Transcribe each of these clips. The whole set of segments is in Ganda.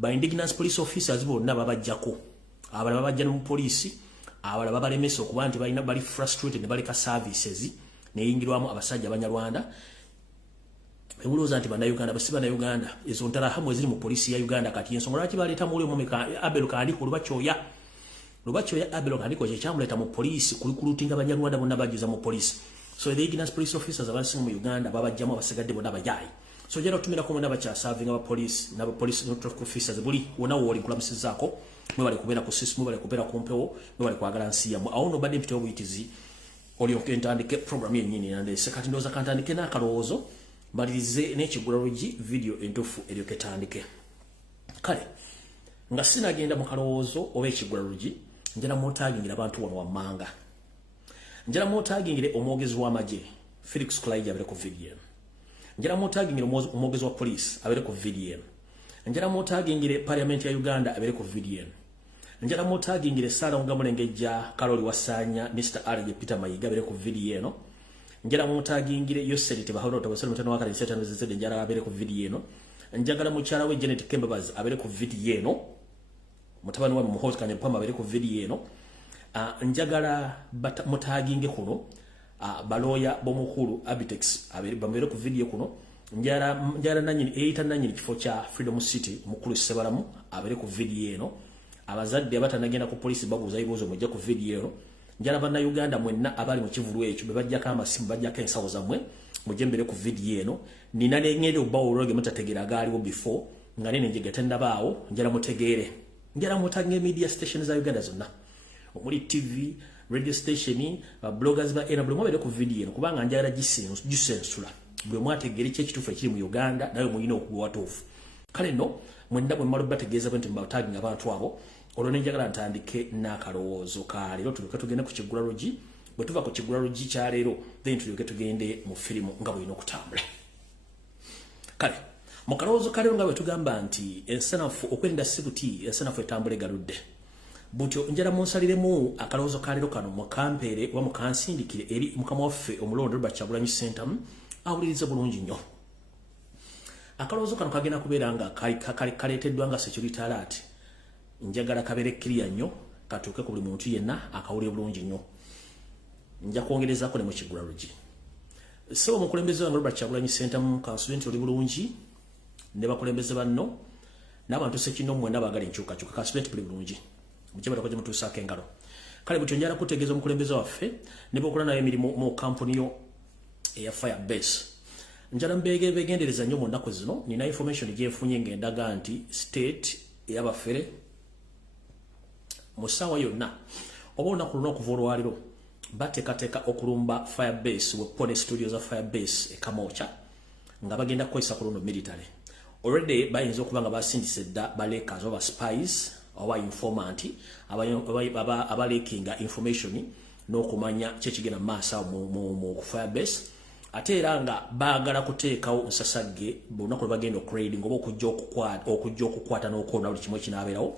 ba indigenous police officers bonna babajjako abalala babajja mu police abalala babalemesa okuba nti balina bali frustrated ne baleka services ne yingirwamu abasajja abanyarwanda ebuloza nti bana Uganda basiba na Uganda ezo ntara hamwe ziri mu police ya Uganda kati ensonga lwaki baleta muli omumeka Abel Kandiko lubachoya Abel Kandiko kye kyamuleta mu police kulikulutinga abanyarwanda bonna bajiza mu police so the indigenous police officers abasinga mu Uganda babajjamu abasigadde bonna bajayi so jero tumira ko mwana bacha serving aba police na police officers buli wona woli kulamusizako mwe bali kubera ku system bali kubera ku mpewo mwe bali kwagala nsi yamu awo no bade mpite obuyitizi oli okentandike program yennyini nande sekati ndoza kantandike na kalowoozo balirize n'ekigulalogi video entufu eryoketandike kale nga sinagenda mu kalowoozo oba ekigulalogi njala mutagingira abantu wano wammanga njala mutagingire omwogezi w'amagye Felix Kulaija abere ku video njala mutagingire omwogezi wa police abere ku video njala mutagingire parliament ya Uganda abere ku video njala mutagingire Sara Ngamulengeja Karoli Wasanya Mr. RJ Peter Mayiga abere ku video no njala mutagingire Yoselite bahoro tabasolo mutano wakali setano zezede njala abere ku video no njagala mukyala we Janet Kembabaz abere ku video no mutabani wa muhozi kanye pamba abere ku video no njagala mutaginge kuno baloya bomukulu Abitex abere bambere ku video kuno njara nanyini eita nanyini kifo cha Freedom City mukulu Sebalamu abere ku video no abazadde abatanagenda ku police babuza ibozo mujja ku video no njara bana Uganda mwenna abali mu kivulu ekyo bebajja kama simu bajja ka ensawo zamwe mujembere ku video no nina ngende obawo roge mutategera gali wo before ngane nje gatenda bawo njara mutegere njara mutange media stations za Uganda zonna omuli TV radio station bloggers ba ena blomo bere ku video no kubanga njara gisensula bwe mwategere kye kitufu ekiri mu Uganda nayo muyina okuwa watufu kale no mwenda bwe malo bategeza bente mbataginga abantu abo olwo njagala ntandike n'akalowoozo ka leero tuluka tugenda ku kigulalogi bwe tuva ku kigulalogi kya leero then tuluke tugende mu firimu nga bwe inokutambula kale mu kalowoozo ka leero nga bwe tugamba nti ensanafu okwenda sibuti ensanafu etambule galudde butyo njala munsaliremu akalowoozo ka leero kano mu kampere wa mu kansindikire eri mukama waffe omulondo Bakyagulanyi Center awuliriza bulungi nnyo akalowoozo kano kagenda kubeera nga kaleeteddwa nga security alert njagala kabere clear nnyo katuuke ku buli muntu yenna akawulire bulungi nnyo nja kwongerezaako ne mu kigulalogi so omukulembeze wa Bakyagulanyi Center mu constituent oli bulungi ne bakulembeze banno n'abantu sekino mwenda baagala enkyukakyuka constituent buli bulungi mukibala kwa mutuusaako engalo kale butyo njala kutegeeza omukulembeze waffe ne bokola nayo emirimu mu kampuni yo eya Firebase njala mbegendereza nnyo mu nnaku zino nina information gyenfunye ng'endaga nti state eyabafere musawa yonna oba olunaku luno okuva olwaliro bateekateeka okulumba Firebase wepone studio za Firebase ekamocha nga bagenda kukozesa ku luno military already bayinza okuba nga basindise dda balekers oba spies oba informant abalekinga information n'okumanya kyekigenda mu maaso mu Firebase ate era nga baagala kuteekawo nsasagge bulunaku lwe bagenda okrading oba okujja okukwata n'okwona buli kimu ekinaabeerawo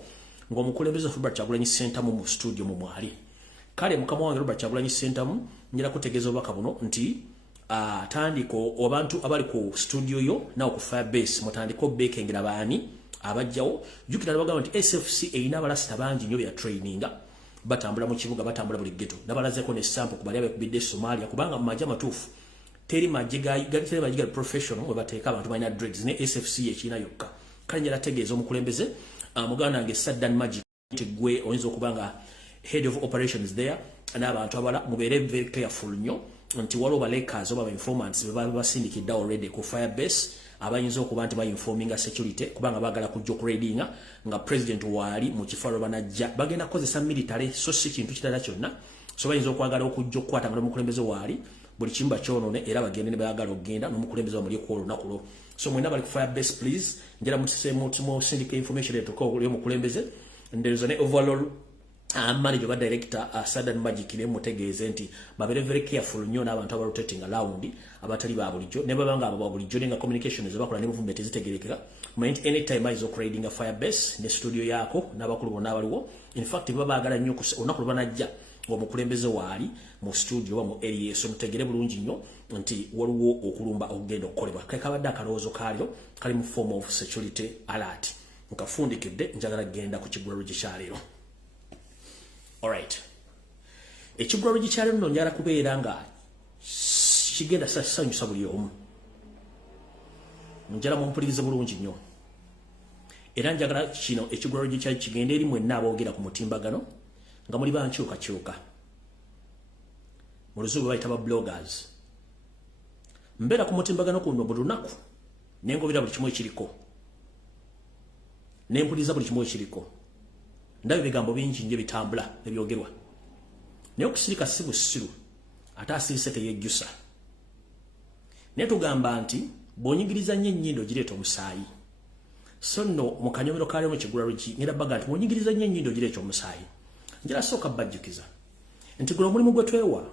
ng'omukulembeze wa Bakyagulanyi Center mu studio mu mwali kale mukama wange Bakyagulanyi Center njira kutegeeza obubaka buno nti tandiko abantu abali ku studio yo nawo ku Firebase mutandiko bekengera baani abajjawo jukira bagamba nti SFC erina abalasita bangi nnyo bya traininga batambula mu kibuga batambula buli ghetto nabalazeko ne sample ku bali abekubidde Somalia kubanga mu majja matuufu teri majiga professional we bateeka abantu balina dreads ne SFC ekina yokka kale njala tegeeza omukulembeze muganda wange Saddan Magic gwe oyinza okubanga head of operations there n'abantu abala mubeere very careful nnyo nti waliwo balekers oba informants basindikidde already ku Firebase abayinza okuba nti bayinforminga security kubanga baagala kujja okuredinga nga president waali mu kifo banajja bagenda kukozesa military so si kintu kitala kyonna so bayinza okwagala okujja okukwata nga n'omukulembeze waali buli kimba kyonone era bagende ne bayagala okugenda n'omukulembeze wamuli ku olunaku lwo so mwena bali ku Firebase please njala mu syndicate information etuko oli omukulembeze ndezo ne overall manager wa director Saddan Magic ne mutegeeze nti babere very careful nnyo n'abantu aba rotating around abatali ba bulijjo ne babanga aba bulijjo nga communication ezabakola ne movement ezitegerekeka moment anytime izo creating a Firebase ne studio yako n'abakulu bonna abaliwo in fact babaagala nnyo onaku lubanajja omukulembeze waali mu studio wa mu area so mutegere bulungi nnyo nti waliwo okulumba okugenda okukolebwa kakabadde akalowoozo kaalyo kali mu form of security alert nkafundikidde njagala genda ku kigulalo gikyaleero. Alright. Ekigulalo gikyaleero nno njagala kubeera nga kigenda sanyusa buli omu. Njagala mumpulirize bulungi nnyo. Era njagala kino ekigulalo gikyali kigenda eri mwenna aboogera ku mutimbagano nga muli bankyukakyuka. Mu Luzungu bayita ba bloggers. Mbeera ku mutimbagano kuno buli lunaku nengobera buli kimu ekiriko. Nempuliriza buli kimu ekiriko. Ndaba ebigambo bingi nnyo bitambula ebyogerwa. Naye okusirika si busiru ate asirise teyejjusa. Naye tugamba nti bw'onyigiriza nnyo ennyindo gireeta omusaayi. So nno mu kanyomero kaali mu kigulalo ngenda baga nti bw'onyigiriza nnyo ennyindo gireeta omusaayi. Njala sooka bajjukiza nti guno omulimu gwe twewa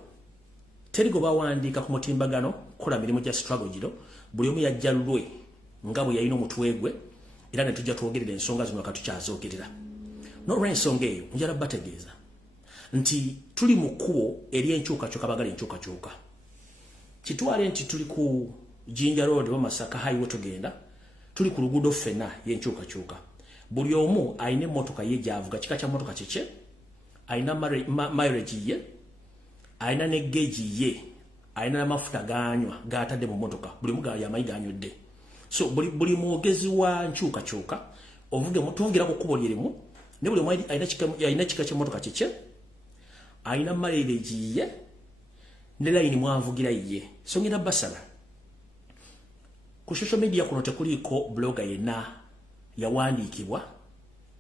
teri gwe bawandiika ku mutimbagano kukola mirimu gya struggle giro, buli omu yajja lulwe nga bwe yalina omutwe gwe, era ne tujja twogerera ensonga zino katukyazoogerera. N'olw'ensonga eyo njala bategeeza nti tuli mu kkubo ery'enkyukakyuka abagala enkyukakyuka. Kitwale nti tuli ku Jinja Road wa Masaka Highway tugenda, tuli ku luguudo ffenna y'enkyukakyuka. Buli omu ayina emmotoka ye gy'avuga, kika kya mmotoka kiki, ayina mileage ye, ayina ne gauge ye, ayina n'amafuta ganywa g'atadde mu mmotoka, buli omu y'amayi ganywedde. So buli mwogezi wa nkyukakyuka ovuge mutungira ku kkubo lyerimu, ne buli omu ayina kika ky'emmotoka kiki, ayina mileage ye, ne layini mwavugira ye. So ngenda basala ku social media kuno tekuliko blogger yenna yawandiikibwa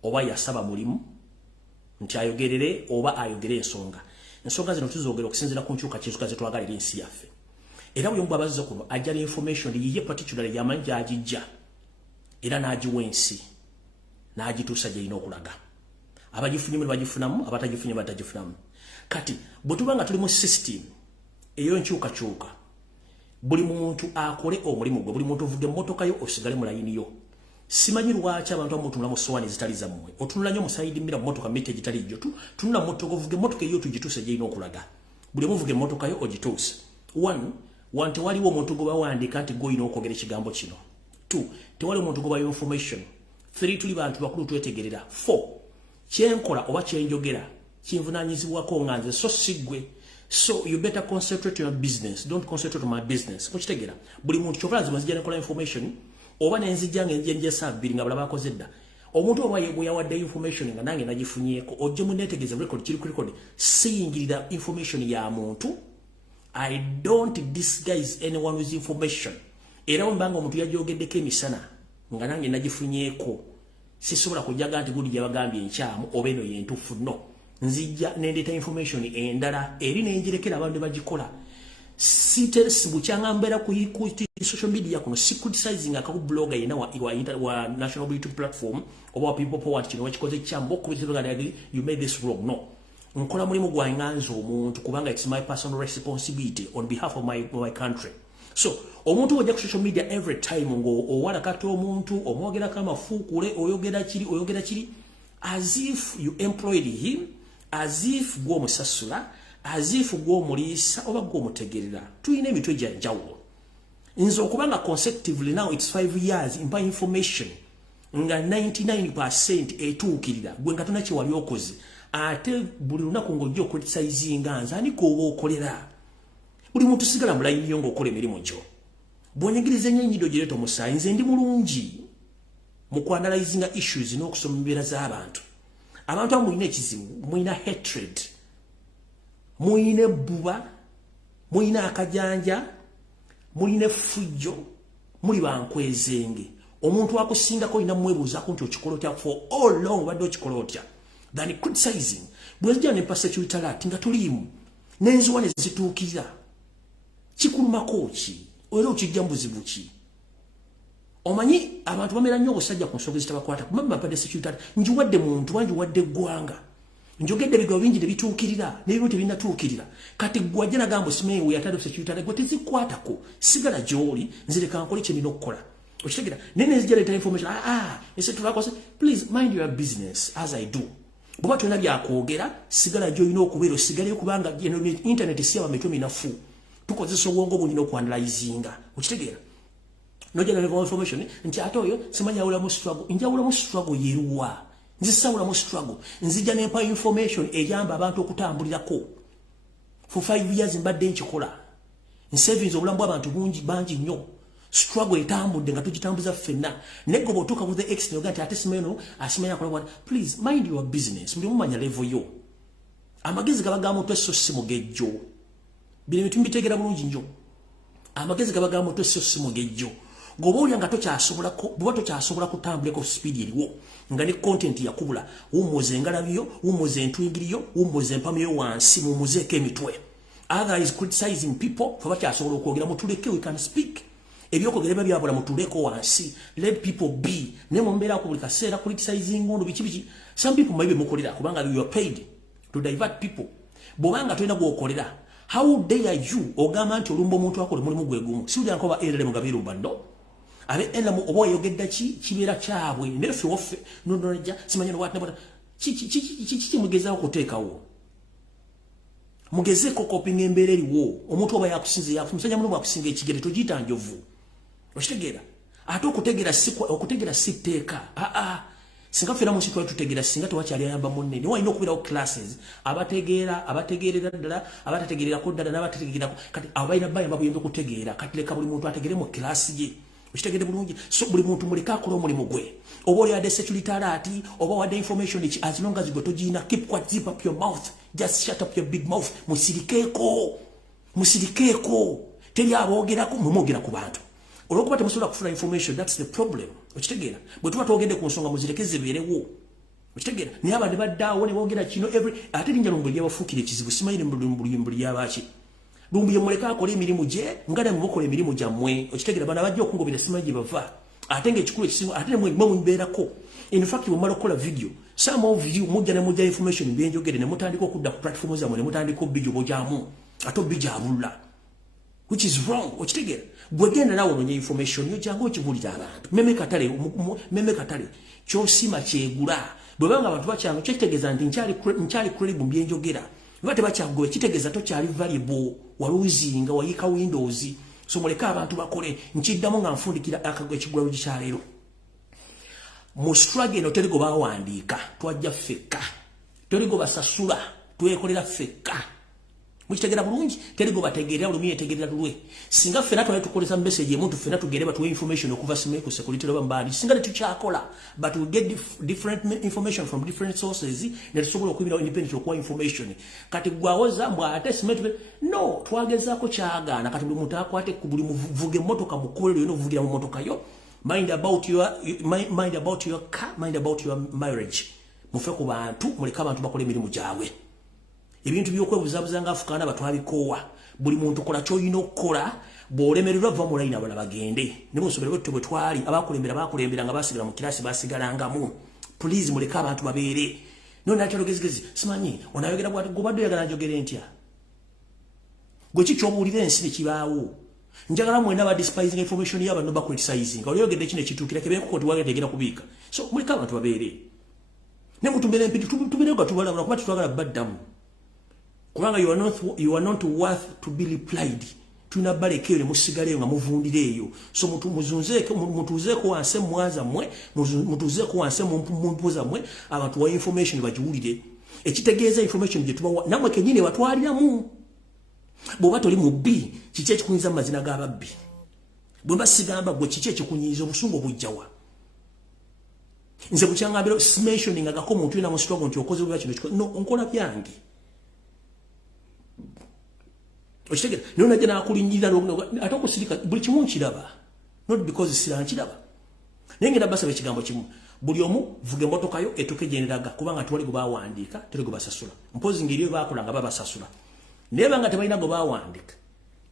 oba yasaba mulimu nti ayogerere oba ayogere ensonga zino tuzogera okusinziira ku nkyukakyuka ze twagala eri ensi yaffe. Era buli omu bw'abazze kuno ajja information yiye particularly yamanyi gy'agijja era n'agiwa ensi n'agituusa gy'erina okulaga. Abagifunye bagifunamu, abatagifunye batagifunamu. Kati bwe tuba nga tuli mu system ey'enkyukakyuka, buli muntu akole omulimu gwe, buli muntu ovuge emmotoka yo osigale mu layini yo. Simanyi lwaki abantu abamutunula mu sowaani ezitali zammwe. Otunula nnyo mu side mirror mmotoka mite egitali gyo, tunula mmotoka ovuge emmotoka eyo tugituuse gy'erina okulaga. Buli omu ovuge emmotoka yo ogituuse. 1 tewaliwo omuntu gwe bawandiika nti gw'olina okwogera ekigambo kino. 2 tewaliwo omuntu gwe bayo information. 3 tuli bantu bakulu twetegerera. 4 kyenkola oba kyenjogera kinvunaanyizibwako nga nze so si ggwe. So you better concentrate on your business. Don't concentrate on my business. Mukitegera. Buli muntu kyobala zima zijja nekola information oba nenzijja ngenje sabbiri nga balaba akoze dda. Omuntu oba yegwe yawadde information nga nange nagifunyeeko ojje muneetegeeza record kiri ku record siyingirira information ya muntu. I don't disguise anyone with information. Era ombanga omuntu yajogeddeko emisana nga nange nagifunyeeko sisobola kujaga nti gudi yabagambye enkyamu oba eno yentuufu no. Nzijja nendeeta information endala eri nenjirekera abantu bagikola. Bukyanga mbeera ku social media kuno si criticizing akaku blogger yena wa national YouTube platform oba wa people power kino wakikoze kyambo okubitibwa you made this wrong. No. Nkola mulimu gwanganza omuntu kubanga it's my personal responsibility on behalf of my country. So omuntu ojja ku social media every time ngo owala kata omuntu omwogerako amafuukule oyogera kiri as if you employed him, as if gwo musasula, as if gwo muliisa oba gwo mutegerera. Tuyina emitwe gya njawulo. Nzo okubanga consecutively now it's 5 years impa information nga 99% etuukirira gwe nga tona kiwali okoze ate buli lunaku ng'ojja okriticizinga nze ani kooba okolera. Buli muntu sigala mu layini yo ng'okola emirimu gyo. Bw'onyigiriza ennyo ennyindo gireeta omusaayi, nze ndi mulungi mu kuanalyzinga issues n'okusoma embeera z'abantu. Abantu abo mulina ekizibu, mulina hatred, mulina ebbuba, mulina akajanja, mulina effujjo, muli bankwezenge. Omuntu akusingako olina mwebuuzaako nti okikola otya for all long obadde okikola otya. Than criticizing. Bwezijja ne persecutor alert nga tuliimu n'enzuwa ne zituukirira. Kikulumako ki? Era okijja mu buzibu ki? Omanyi abantu bamera nnyo obusajja ku nsonga ezitabakwata. Kumamba mpadde security njiwadde muntu wanjiwadde eggwanga. Njogedde ebigambo bingi nebituukirira n'ebimu tebinatuukirira. Kati gwe ajja nagamba simanyi we yatadde security gwe tezikwatako. Sigala gy'oli nzireka nkole kye nina okukola. Okitegera nene nzija leeta information. Ese tulakose please mind your business as I do. Bw'oba tulina byakwogera sigala gy'olina okubeera osigaleyo kubanga internet si aba mitwe minafu. Tukozesa obwongo bungi n'okuanalyzinga. Okitegeera no general information nti atoyo simanya ula mu struggle njawula mu struggle yeruwa nzisawula mu struggle nzija nempa information eyamba abantu okutambulirako for 5 years mbadde nkikola savings obulamu abantu bungi bangi nnyo struggle etambudde nga tugitambuza ffenna nego botuka with the extent ogati ate simeno asimanya kola please mind your business buli mumanya level yo amagezi gabagamo tweso simugejjo bile mitumbitegera bulungi nnyo amagezi gabagamo tweso simugejjo gobolya nga tokyasobola ko bubato kyasobola kutambula ko speed iliwo nga ne content yakubula umuze ngalabiyo umuze ntwingiriyo umuze mpamyo wansi mumuzeke emitwe other is criticizing people for bakyasobola okwogera mutuleke we can speak ebyokogereba byabula mutuleko wansi let people be ne mumbera ko buli kaseera criticizing ngondo bichi some people maybe mukolera kubanga you are paid to divert people bobanga toina gwokolera how dare you ogamba nti olumbo omuntu akole mulimu gwegumu si uli ankoba erere mugabiru bando abe enda mu oboyo gedda kibera kyabwe nefe waffe nonja simanya what nabota chi mugeza okuteekawo mugeze ko coping embereri wo omuntu oba yakusinze yakumusanya mulimu akusinga ekigere togita njovu okitegera ate okutegera siteeka singa fera mu situ tutegera singa tewakyali ayamba munne ni wayino okubirawo classes abategeerera ddala abatategeerera ko ddala n'abategeerera kati abayina bayamba buyinza okutegeera kati leka buli muntu ategere mu class ye okitegere bulungi so buli muntu muleka akola omulimu gwe oba oli adde security alert oba wadde information as long as you go to Gina keep quiet, zip up your mouth, just shut up your big mouth. Musirikeeko teri aboogerako mumwogera ku bantu olwokuba temusobola kufuna information. That's the problem. Okitegera bwe tuba twogedde ku nsonga muzireke zibeerewo okitegera naye abadde baddaawo ne boogera kino ate linnya Lumbuye lyabafuukira ekizibu simanyire mbuli yabaki Lumbuye muleka akola emirimu gye nga ne mukola emirimu gyammwe okitegera bana bajja okungobera simanyi gye bava ate ng'ekikulu ekisinga ate nemwe mubeerako. In fact bwemala okukola video some of you mujja ne mujja information byenjogere ne mutandika okudda ku platform zammwe ne mutandika obijjo bojaamu ate obijja abulula which is wrong. Okitegera bwegenda nawe ononye information yo jangu okibulira abantu meme katale kyosima kyegula bwebanga abantu bakyangu kyekitegeza nti nkyali credible byenjogera bate bakyagoye kitegeza tokyali valuable waluzinga wayika windows so muleka abantu bakole nkiddamu nga nfundikira akagwe ekigulawo gikyaleero mu struggle no terigo bawandiika twajja ffekka terigo basasula twekolera ffekka mukitegera bulungi terigo bategeerera olumiye tegeerera lulwe singa ffena twali tukoleza message emuntu ffena tugere batuwe information okuva simu ku security oba mbandi singa tekukyakola but we get different information from different sources ne tusobola okubira independent okuwa information kati gwawoza mbwa ate simu no twagezaako kyagaana kati buli muntu akwate ku buli muvuge motoka mukolero yino vugira mu motoka yo mind about your car, mind about your marriage. Mufe ku bantu muleka abantu bakole emirimu gyabwe ebintu by'okwebuzabuza nga afukana batwabikowa buli muntu kola kyoyina okukola bw'olemererwa va mu layini abala bagende ne musobera bwe twali abakulembera nga basigala mu kirasi basigalangamu. Please muleka abantu babeere nona kyalogezigezi simanyi onayogera bwati gobadde oyagala njogere ntya gwe kikyobuulira ensi ne kibaawo njagala mwena ba despising information yaba no ba criticizing oliyogedde kino ekitukira kebe ko tiwage tegera kubika so mulika abantu babeere ne mutumbere empiti tubere ko tubala kuba tutwagala baddamu kubanga you are not worth to be replied tuna balekere musigale nga muvundireyo so mutuzeeko wanse mwaza mwe mutuzeeko wanse mumpuza mwe abantu wa information bajiwulire ekitegeeza information je tubawa namwe kenyine watwaliramu bwoba toli mu B kiki ekikunyiza mazina g'ababbi bwe basigamba gwe kiki ekikunyiza obusungu obujjawa nze bukyangambira mentioning agako muntu ina mu struggle nti okoze bwa kino no onkola byange okitegera nona jana akulinyira ate okusirika buli kimu nkiraba not because sira nkiraba nengera basaba ekigambo kimu buli omu vuga emmotoka yo etuke gyenderaga kubanga tuwali gwe bawandiika teri gwe basasula mpozi ngeri yo bakola nga babasasula neba nga tebalina gwe bawandiika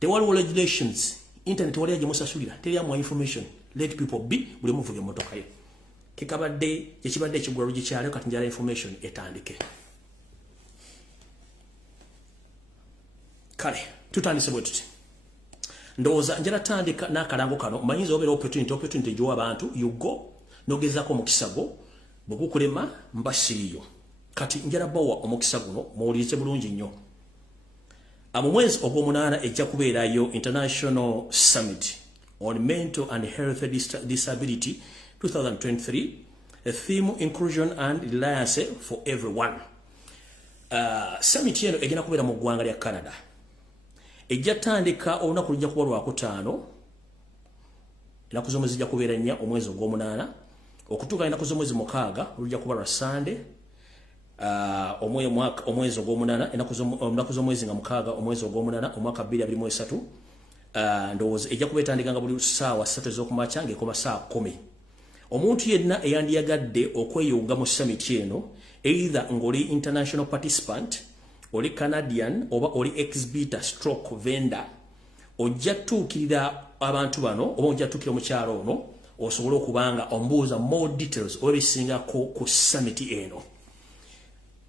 tewaliwo regulations internet wali aje musasulira teri amu information let people be buli omu vuga emmotoka yo kikabadde ekibadde ekigwalo gikyalo kati njala information etandike kale tutandise bwe tuti ndowooza njala tandika n'akalango kano manyinza obeera opportunity gyowa abantu you go nogezaako omukisa gwo bwe gukulema mbasiriyo kati njala bawa omukisa guno muwulirize bulungi nnyo mu mwezi ogw'omunaana ejja kubeerayo international summit on Mental and Health Disability 2023, a theme inclusion and reliance for everyone. Summit eno egenda kubeera mu ggwanga lya Canada. Ejja tandika olunaku lujja kuba Lwakutaano. Ennaku z'omwezi zijja kubeera 4 omwezi ogw'omunaana. Okutuuka ennaku z'omwezi 6 lujja kuba lwa Sunday. Omwezi ogw'omunaana ennaku z'omwezi nga 6 omwezi ogw'omunaana omwaka 2023. Ndowooza ejja kuba etandika nga buli ssaawa 3 ez'okumakya ng'ekoma ssaawa 10. Omuntu yenna eyandiyagadde okweyunga mu summit eno, either ng'oli international participant, oli Canadian oba oli exhibitor stroke vendor, ojja tuukirira abantu bano oba ojja tuukira omukyalo ono osobola okubanga ombuuza more details oba ebisingako ku summit eno.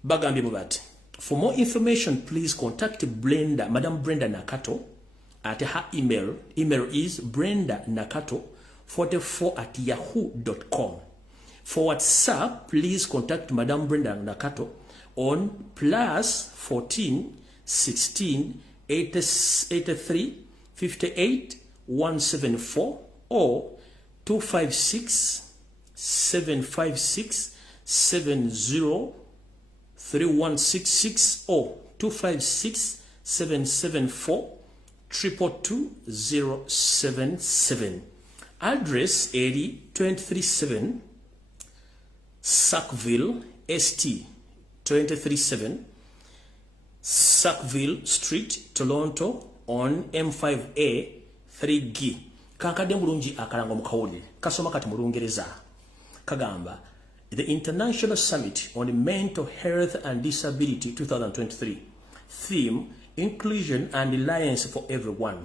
Bagambye bwe bati, for more information please contact Madam Brenda Nakato at her email is brendanakato44@yahoo.com. For WhatsApp, please contact Madam Brenda Nakato on +14 16 83 58 174 or 256 756 70 3166 or 256 774 222 Address 237 Sackville ST 237 Sackville Street, Toronto on M5A 3G. Kankadde mulungi akalango mukawulire kasoma kati mu Lungereza kagamba the International Summit on Mental Health and Disability 2023 theme inclusion and alliance for everyone.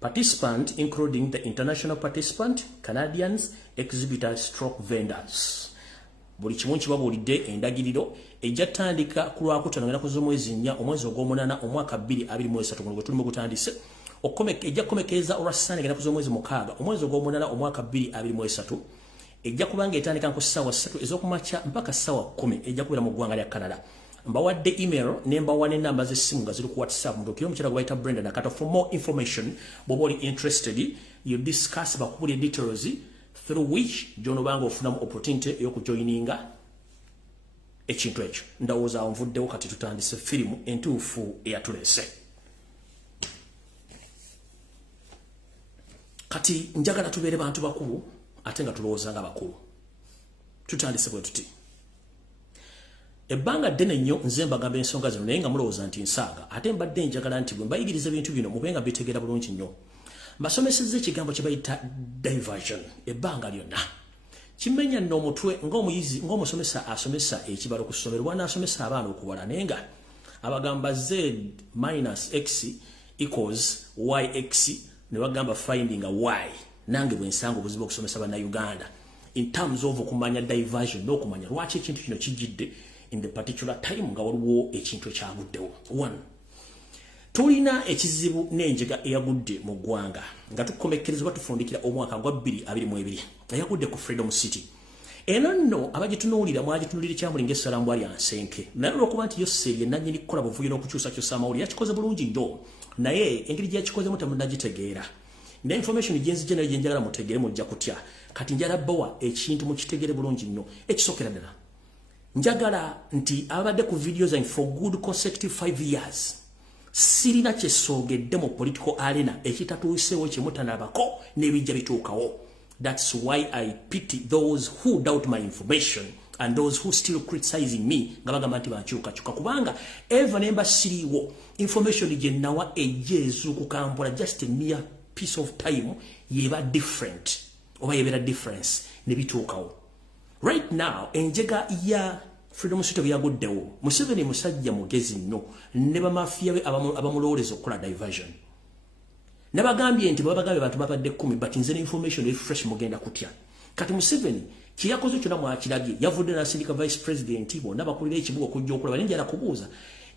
Participants including the international participant, Canadians, exhibitors, stroke vendors. Buli kimu kibabuulidde endagiriro ejja tandika ku Lwakutaano ng'ennaku z'omwezi 4 omwezi ogw'omunaana omwaka 2023 gwe tulimo gutandise. Ejja kukomekereza olwa Sunday ng'ennaku z'omwezi 6 omwezi ogw'omunaana omwaka 2023. Ejja kubanga etandika ku ssaawa 3 ez'okumakya mpaka ssaawa 10 ejja kubeera mu ggwanga lya Canada. Mbawadde email ne mbawa n'ennamba z'essimu nga ziri ku WhatsApp mutukire omukyala gwe bayita Brenda Nakato. For more information bw'oba oli interested you discuss bakubulya details through which John Obanga ofunamu opportunity y'okujoininga ekintu ekyo. Ndowooza nvuddewo kati tutandise firimu entuufu eyatuleese. Kati njagala tubeere bantu bakulu ate nga tulowooza nga bakulu. Tutandise bwe tuti. Ebbanga ddene nnyo nze mbagamba ensonga zino naye nga mulowooza nti nsaaga ate mbadde njagala nti bwe mbayigiriza ebintu bino mube nga bitegeera bulungi nnyo. Mbasomesezza ekigambo kye bayita diversion ebbanga lyonna. Kimenya nno omutwe ng'omuyizi ng'omusomesa asomesa ekibalo ku ssomero bw'anaasomesa abaana okuwala naye nga abagamba z minus x equals yx ne bagamba finding a y. Nange bwe nsanga obuzibu okusomesa bannayuganda in terms of okumanya diversion n'okumanya lwaki ekintu kino kijjidde in the particular time nga waliwo ekintu ekyaguddewo. 1. Tulina ekizibu n'enjega eyagudde mu ggwanga nga tukomekereza batufundikira omwaka gwa 2022 eyagudde ku Freedom City. Eno nno abagitunuulira mwagitunuulira kyamulinga essalambwa lya nsenke naye olw'okuba nti yo seeri ennannyini kukola buvuyo n'okukyusakyusa amawulire yakikoze bulungi nnyo naye engeri gyakikozemu temunnagitegeera. Ne information gyenzijja nayo gye njagala mutegeere mujja kutya kati njala bbawa ekintu mukitegere bulungi nnyo. Ekisookera ddala njagala nti abadde ku video zange for good consecutive 5 years sirina kyesoogedde mu political arena ekitatuuseewo kyemutanabako n'ebijja bituukawo. That's why I pity those who doubt my information and those who still criticizing me nga bagamba nti bankyukakyuka kubanga eva nemba siriiwo information gye nawa ejja ezuukukambula just a mere piece of time yeba different oba yebeera difference ne bituukawo. Right now enjega ya Freedom City yaguddewo. Museveni musajja mugezi nnyo ne bamafiya be abamulowoleza okukola diversion. Ne bagambye nti babagambye bantu babadde 10 but nze ne information fresh mugenda kutya. Kati Museveni kiyakoze kyonna mwakirabye yavudde n'asindika vice president bonna bakulira ekibuga okujja okulaba nenjala kubuuza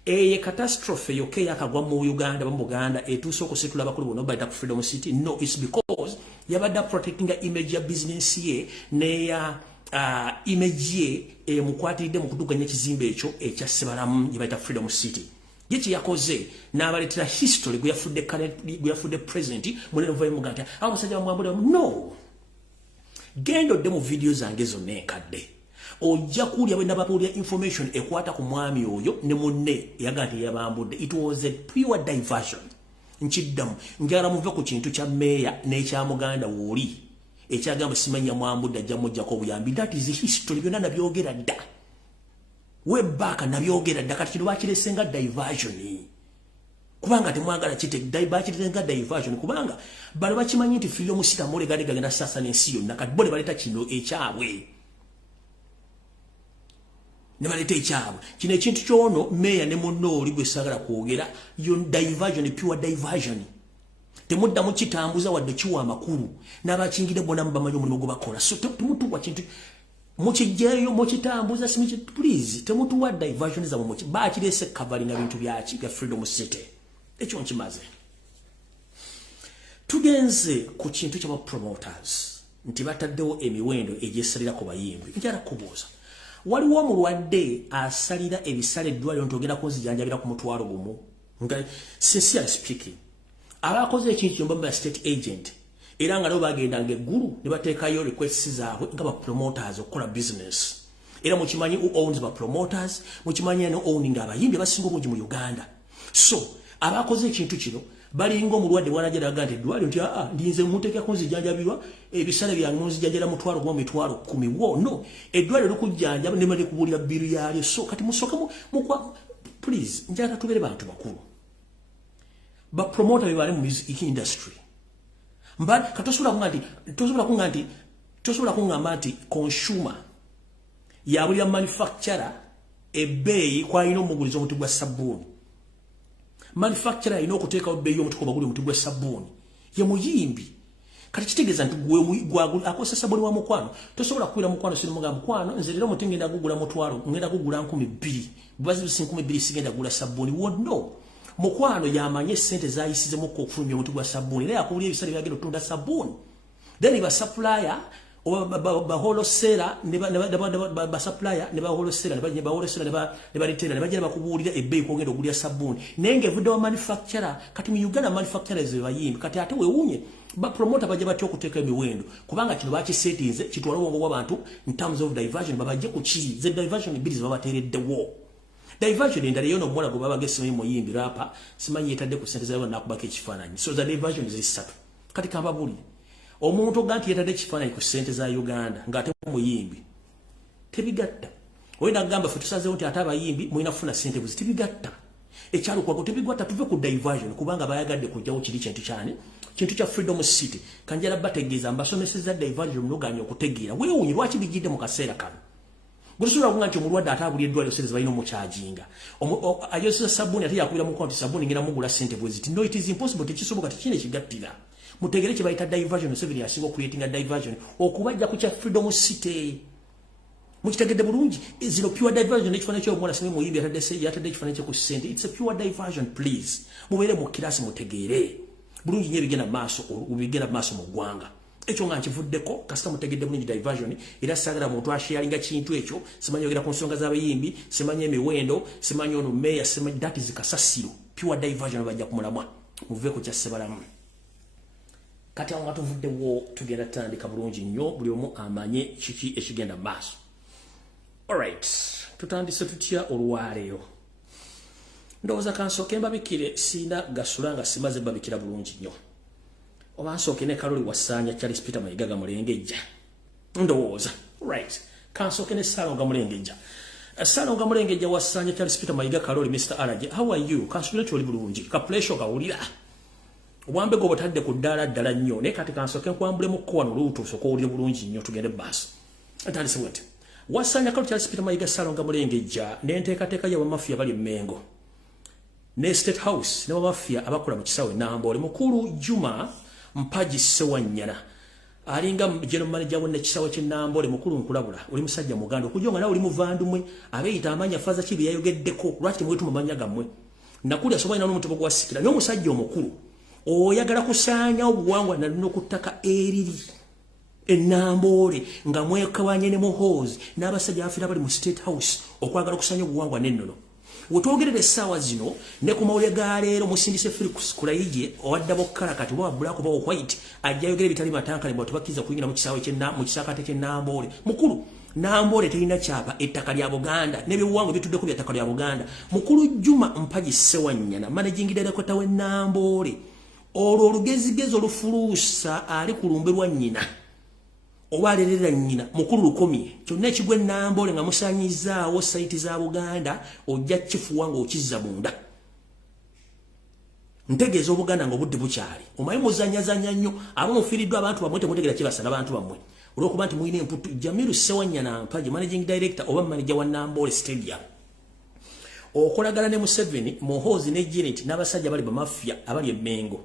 eye catastrophe yoke yakagwa mu Uganda bamuganda etuuse okusitula bakulu bonna bayita ku Freedom City. No, it's because yabadde protecting the image ya business ye ne ya image ye mukwatiridde mu kuduganya ekizimbe ekyo ekya Sebalamu gye bayita Freedom City. Yechi yakoze n'abaletera history gwe yafudde present muleno vayo muganda abasajja bamwambula no gendo demo videos zange zonna enkadde ojja kulya bwe nabapulya information ekwata ku mwami oyo ne munne yagati yabambudde. It was a pure diversion. Nchiddamu ngara muve ku kintu kya meya n'ekya muganda woli ekyagamba simanya mwambudde ajja mujjako obuyambi. That is history byonna nabyogera dda webaka nabyogera dda kati kino bakiresenga diversion kubanga temwagala kite bakiresenga diversion kubanga bali bakimanyi nti filo musita mole gagenda sasa n'ensi yonna kati bole baleta kino ekyabwe ne baleta ekyabwe kino ekintu kyono meya ne munno oli gwe sagala kwogera yo diversion pure diversion. Temudda mu kitambuza wadde kiwa amakulu n'abakingire bona mubamanyi omulimu gwe bakola. So temutuwa kintu mukijeyo mukitambuza simichi please temutuwa diversion za muchi bakirese covering ebintu byaki bya freedom city ekyo nkimaze. Tugenze ku kintu kya promoters nti bataddewo emiwendo egyesalira ku bayimbi. Njala kubuuza waliwo omulwadde asalira ebisale eddwaliro ntogenda kunzijanjabira ku mutwalo gumu nga sincerely speaking abakoze ekintu kyomba state agent era nga nabo bagendanga eggulu ne bateekayo requests zaabwe nga ba promoters okola business. Era mukimanyi who owns ba promoters mukimanyi no owning abayimbi abasinga obungi mu Uganda. So abakoze ekintu kino balinga omulwadde bwanajja agante eddwaliro nti ndinze muteeka kunzijanjabirwa ebisale byange nzijanjala mutwalo gwa mitwalo 10 wo no eddwaliro likujjanja ne mali kubulira biru yalyo. So kati musoka mukwa please njala tubere bantu bakulu ba promoter bibale mu music industry mbali katosobola kungamba nti consumer yabulira manufacturer ebbeeyi kwalina omuguliza omuti gwa sabbuuni. Manufacturer ino okuteeka obbeeyi omuti kwa baguli omuti gwa sabbuuni ye muyimbi kati kitegeeza nti gwagula akosa sabbuuni wa mukwano tosobola kukwira mukwano sino mugamba mukwano nze leero omuti ngenda gugula mutwalo ngenda gugula 2,000 bwazi 2,000 sigenda gula sabbuuni wonno mukwano yamanye sente zayisize mu okufulumya omuti gwa sabbuuni era yakubulya ebisale byagenda otunda sabbuuni then ba supplier ba wholesaler ne ba supplier ne ba wholesaler ne ba retailer ne bajja bakubulira ebbeeyi kwogenda ogulya sabbuuni nenge evudde wa manufacturer kati mu Uganda manufacturers bayimbi kati ate weewunye ba promoter bajja batya okuteeka emiwendo kubanga kino bakisetinze kitwala obwongo bw'abantu in terms of diversion babajje ku ki ze diversion bbiri ze babateereddewo. Diversion endala yono mwana gwe baba gesime muyimbi rapa simanyi yetadde ku sente zayo nakubaka ekifaananyi. So za diversion zisatu kati kamba buli omuntu ganti yetadde ekifaananyi ku sente za Uganda ngate muyimbi tebigatta oyina gamba fe tusazeewo nti ate abayimbi muyina kufuna sente buzi tebigatta ekyalo kwago tebigwatta tuve ku diversion kubanga bayagadde kujjawo kiri kintu kyani kintu kya freedom city kanjala bategeeza mbasomeseza diversion mnoganya okutegeera weewunyi lwaki bijidde mu kaseera kano. Gusura kunga nti omulwadde atabuli eddwaliro sente balina omukyajinga ayoseza sabbuuni ate yakubira mu konti sabbuuni ngenda mugula sente bweziti no it is impossible tekisoboka tekine kigattira mutegere kye bayita diversion. Museveni yasinga creating a diversion okubajja ku kya freedom city mukitegedde bulungi zero pure diversion ekifaananyi ky'omwana singa muyimbi yatadde ekifaananyi kye ku sente. It's a pure diversion please mubeere mu kirasi mutegeere bulungi nnyo ebigenda maaso mu ggwanga. Ekyo nga nkivuddeko kasita mutegedde bulungi diversion era sagala muntu asharinga kintu ekyo simanyi ogera ku nsonga z'abayimbi simanyi emiwendo simanyi ono meya simanyi that is kasasiro pure diversion bajja kumulamwa muveeko kya sebalamu. Kati awo nga tuvuddewo tugenda tutandika bulungi nnyo buli omu amanye kiki ekigenda maaso. Alright tutandise tutya olwaleero ndowooza kansooke mbabikire sina gasula nga simaze babikira bulungi nnyo obansooke ne Kaloli Wasanya Charles Peter Mayiga Mulengejja ndowooza right kansooke ne Salonga Mulengejja Salonga Mulengejja Wasanya Charles Peter Mayiga Kaloli Mr. Araje how are you kansooke tuli bulungi ka pressure kawulira obwambe go botadde ku ddala nnyo ne kati kansooke nkwambule mu kwano luuto soko owulire bulungi nnyo tugende basi atandise bwete Wasanya Kaloli Charles Peter Mayiga Salonga Mulengejja n'enteekateeka ya bamafia bali Mengo ne State House ne bamafia abakola mu kisawe Nambole mukulu Juma Mpaji Sewanyana alinga general manager wonna kisawe kye Nambole mukulu nkulabula oli musajja muganda okujonga nawe oli muvandumwe abeeyita amanya faza kibi yayogeddeko lwaki mwetu mumanya gammwe nakuli asobola n'omuntu bogwasikira nyo musajja omukulu oyagala kusaanya obuwangwa n'okuttaka eriri Nambole nga mwekawanye ne muhoozi n'abasajja afira bali mu State House okwagala kusaanya obuwangwa n'ennono wetwogerera essaawa zino ne ku mawulire ga leero musindise Felix Kulayije owadda bokkala kati wa black oba white ajja yogera bitali matankale bwe tubakiza kuyingira mu kisaawe mu kisakate kye Namboole mukulu Namboole terina kyapa ettaka lya Buganda ne biwango bitudde ku ettaka lya Buganda mukulu Juma Mpagi Sewanyana managing director we Namboole olwo olugezigezo olufuluusa ali kulumberwa nnyina oba alerera nnyina mukulu lukomye kyonna ekigwe Namboole nga musanyizaawo saiti za Buganda ojja kifuwa ng'okizza munda ntegeeza Obuganda ng'obudde bukyali omanyi muzanyazanya nnyo abo mufiiriddwa abantu bamwe temutegeera kibasala abantu bammwe olw'okuba nti mulina emputu Jamiru Sewanyana Mpagi managing director oba manager wa Namboole Stadium okolagana ne Museveni Muhoozi ne Janet n'abasajja bali bamafia abali e Mengo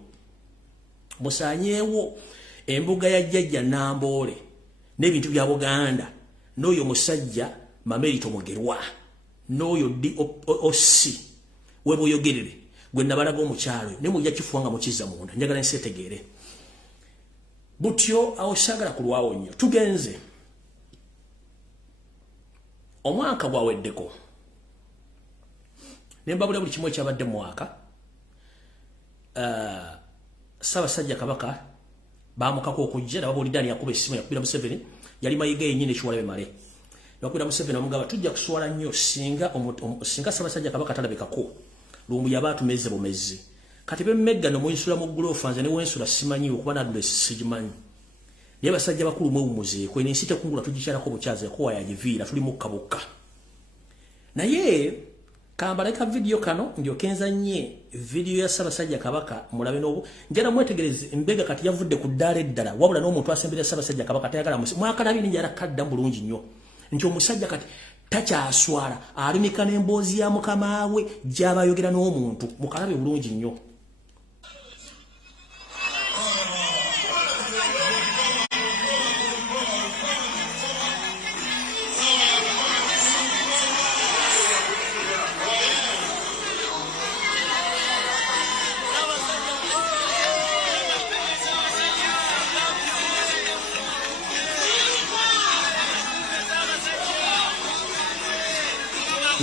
musanyeewo embuga ya jjajja Namboole n'ebintu bya Buganda n'oyo musajja Mamerito Mugerwa n'oyo DOC we boyogerere gwe nabalaga omukyalo ne mujja kifuwanga mukizza munda njagala nsetegeere butyo awosagala kulwawo nnyo tugenze omwaka gwaweddeko nembabula buli kimu ekyabadde mu mwaka Ssaabasajja Kabaka bamukako okujja nababuuliddaani yakuba essimu yakubira Museveni yali mayiga yennyini ekiwalabe male nakubira Museveni omugamba tujja kuswala nnyo singa Ssaabasajja Kabaka talabikako Lumbuye aba atumeze bumezi kati bemmegga nomuyisula mu gulofa nze ne wensula simanyi okuba nadula sigimanyi naye basajja bakulu mwewumuzeeko eno ensi tekungula tugikyalako bukyaze ko wayagiviira tuli mukka bukka naye kambaleka video kano ndyokenza nnye video ya Ssaabasajja Kabaka mulabe n'obu njala mwetegereze embega kati yavudde ku ddaala eddala wabula n'omuntu asembera Ssaabasajja Kabaka tayagala mwakalabiri njala kadda bulungi nnyo nti omusajja kati takyaswala alumika n'emboozi ya mukama we gy'abayogera n'omuntu mukalabe bulungi nnyo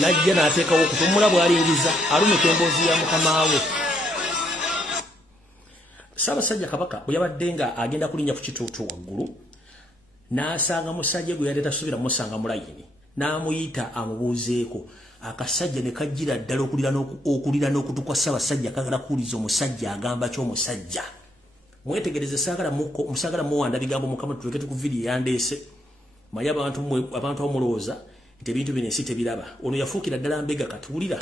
najja n'ateekawo okutumula bw'alingiza alumika emboozi ya mukama we Ssaabasajja Kabaka bwe yabadde nga agenda kulinnya ku kituutu waggulu n'asanga musajja gwe yali tasubira musanga mu layini n'amuyita amubuuzeeko akasajja ne kajjira ddala okulira n'okutukwa Ssaabasajja kagala kuwuliza omusajja agamba ky'omusajja mwetegereze musagala muwanda bigambo mukama tulekete ku vidiyo yandeese maye abantu abamulowooza nti ebintu bino ensi tebiraba ono yafuukira ddala mbega katuwulira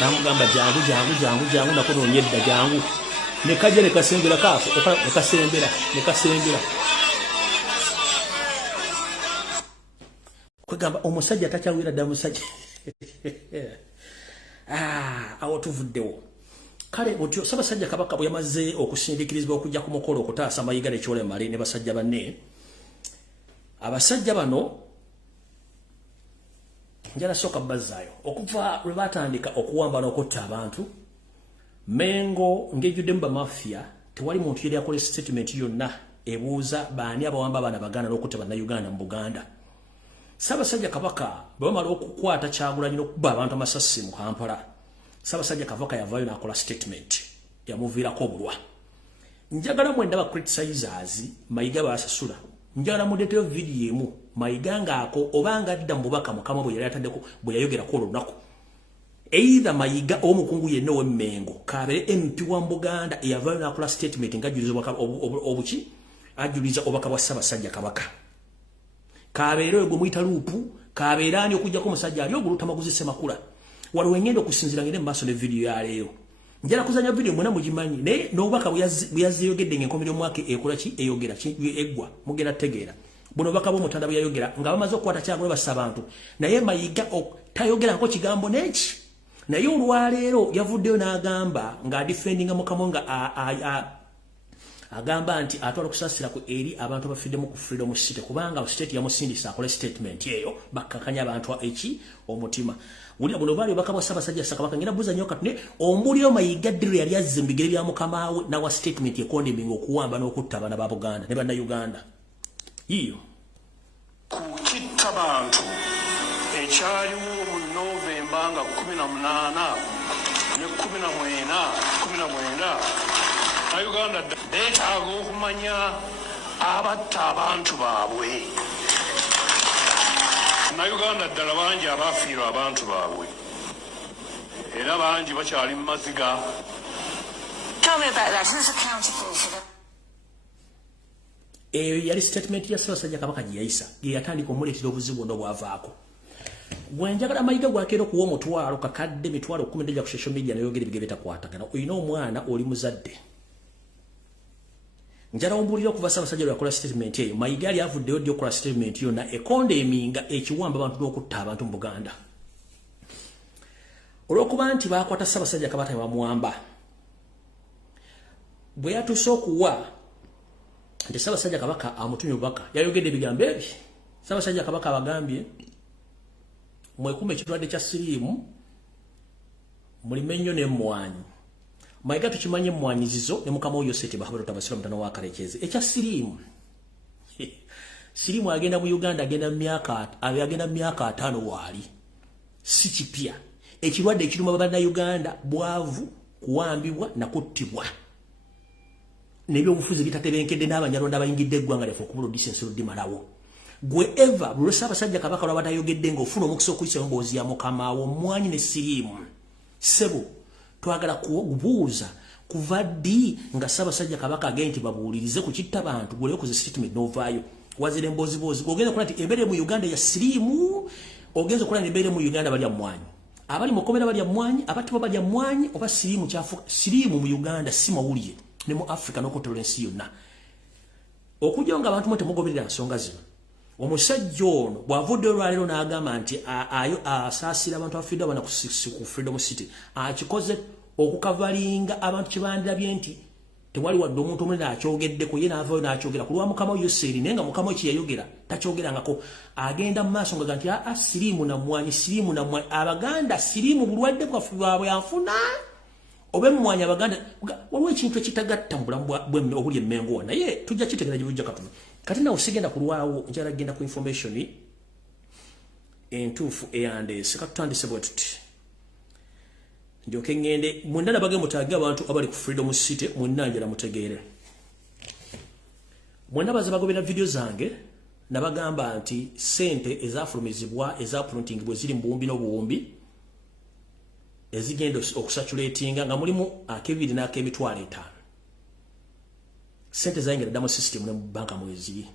namugamba jangu nakunoonye edda jangu nekajja nekasembera kaako nekasembera kwegamba omusajja takyawira dda musajja awo tuvuddewo kale otyo Ssaabasajja Kabaka bwe yamaze okusindiikirizibwa okujja ku mukolo okutaasa mayiga n'ekyole mali ne basajja banne abasajja bano njala soka bazzaayo okuva lwe batandika okuwamba n'okutta abantu Mengo ngejjuddemu bamafia tewali muntu yali akola statement yonna ebuuza baani abawamba abaana Baganda n'okutta bannayuganda mu Buganda Ssaabasajja Kabaka bwe bamala okukwata Kyagulanyi n'okubba abantu amasasi mu Kampala Ssaabasajja Kabaka yavaayo n'akola statement yamuviirako obulwa njagala mwenda ba criticizers mayiga baasasula njagala mudeteyo video emu mayiga ngaako obanga adda mu bubaka mukama bwe yali ataddeko bwe yayogerako olunaku either mayiga omukungu yenna ow'Emmengo kabere MP wa Buganda eyavaayo n'akola statement ng'ajjuliza obuki ajjuliza obubaka bwa Ssaabasajja Kabaka kabeera oyo gwe muyita luupu kabeera ani okujjako omusajja ali ogulutamaguzi Ssemakula waliwo engenda okusinziira ngende mu maaso ne video ya leero njala kuzanya video mwena mugimanyi naye n'obubaka bwe yaziyogedde ng'enkomerero omwaka ekola ki eyogera eggwa mugenda tegeera buno obubaka bw'Omutanda bwe yayogera nga bamaze okukwata Kyagulanyi bassa abantu naye mayiga tayogerako kigambo n'eki naye olwaleero yavuddeyo n'agamba ng'adifendinga mukamo nga agamba nti atwala kusasira ku eri abantu bafiddemu ku Freedom City kubanga state yamusindisa akole statement eyo bakakanya abantu eki omutima Ulia buno bali bakabwa Ssaabasajja Kabaka ngina buza nyoka ne ombuliro Mayiga Ddiro yali azimbigire bya mukamaawe na wa statement condemning okuwamba n'okutta abana ba Buganda ne bana Uganda iyo kukitta bantu ekyaliwo mu Novemba nga 18 ne 19 Uganda beetaaga okumanya abatta abantu baabwe na Uganda ddala bangi abafiirwa abantu baabwe era bangi bakyali mu maziga. Tell me about that. Who's accountable for that? Yali statement ya Ssaabasajja Kabaka giyayisa yatandika omuleetera obuzibu n'obwavaako gwenjagala Mayiga gwakera okuwa omutwalo kakadde mitwalo 10 ku social media nayogera ebigere bitakwatagana oyina omwana oli muzadde njala ombulira okuva Ssaabasajja yakola statement eyo Mayiga yali avuddeyo ddyo okukola statement yonna ekondeminga ekiwamba abantu n'okutta abantu mu Buganda olw'okuba nti baakwata Ssaabasajja Kabaka bamuwamba bwe yatuuse okuwa nti Ssaabasajja Kabaka amutumye obubaka yayogedde ebigambo ebyo Ssaabasajja Kabaka abagambye mwekume ekirwadde kya siriimu mulime nnyo n'emmwanyi Mayiga tukimanye emmwanyizizo ne mukama oyo sete bahabalo tabasira mutano wa Karekezi ekya siriimu siriimu agenda mu Uganda agenda myaka 5 waali si kipya ekirwadde ekiruma baba Uganda bwavu kuwambibwa na kuttibwa nebyo obufuzi bitatebenkedde n'abanyalonda abayingidde eggwanga lyafe okubula distance ludimalawo gwe eva buli Ssaabasajja Kabaka lwaba tayogedde ng'ofuna omukisa okuyisa emboozi ya mukamaawo omwanyi ne siriimu sebo twagala kubuuza kuva ddi nga Ssaabasajja Kabaka agenda nti babuulirize ku kitta bantu gwe lekoze statement n'ovaayo wazira emboozi ogenda okola nti embeere mu Uganda ya siriimu ogenza okola n'embeere mu Uganda balya mmwanyi abali mu komera balya mmwanyi abattiba balya mmwanyi oba siriimu kyafuka siriimu mu Uganda si mawulire ne mu Africa n'okutola ensi yonna okujja nga abantu mwe temugoberera nsonga zino omusajja ono bw'avudde olwaleero n'agamba nti asaasira abantu abafidde abana ku Freedom City akikoze okukavalinga abantu kye bandirabye nti tewali wadde omuntu omulala akyogeddeko ye n'avaayo n'akyogera ku lwa mukama oyo Seeri naye nga mukama kye yayogera takyogerangako agenda mu maaso nga nti siriimu namwanyi Abaganda siriimu bulwadde bwabwe anfuna obe mmwanyi Abaganda waliwo ekintu ekitagatta mu bulamu bwemme obuli emmengo naye tujja kitegera gye bujja katono kati nawe sigenda kulwawo njala genda ku information entuufu eyandeese katutandise bwe tuti njoke ngende mwenda nabage mutage abantu abali ku Freedom City mwenda njala mutegeere mwenda baza bagobera video zange nabagamba nti sente ezafulumizibwa ezaprinting bwe ziri mbumbi n'obuwumbi ezigenda okusaturatinga nga mulimu akebiri n'akemitwalo 5 sente zayingira ddamu system ne mu banka mwezi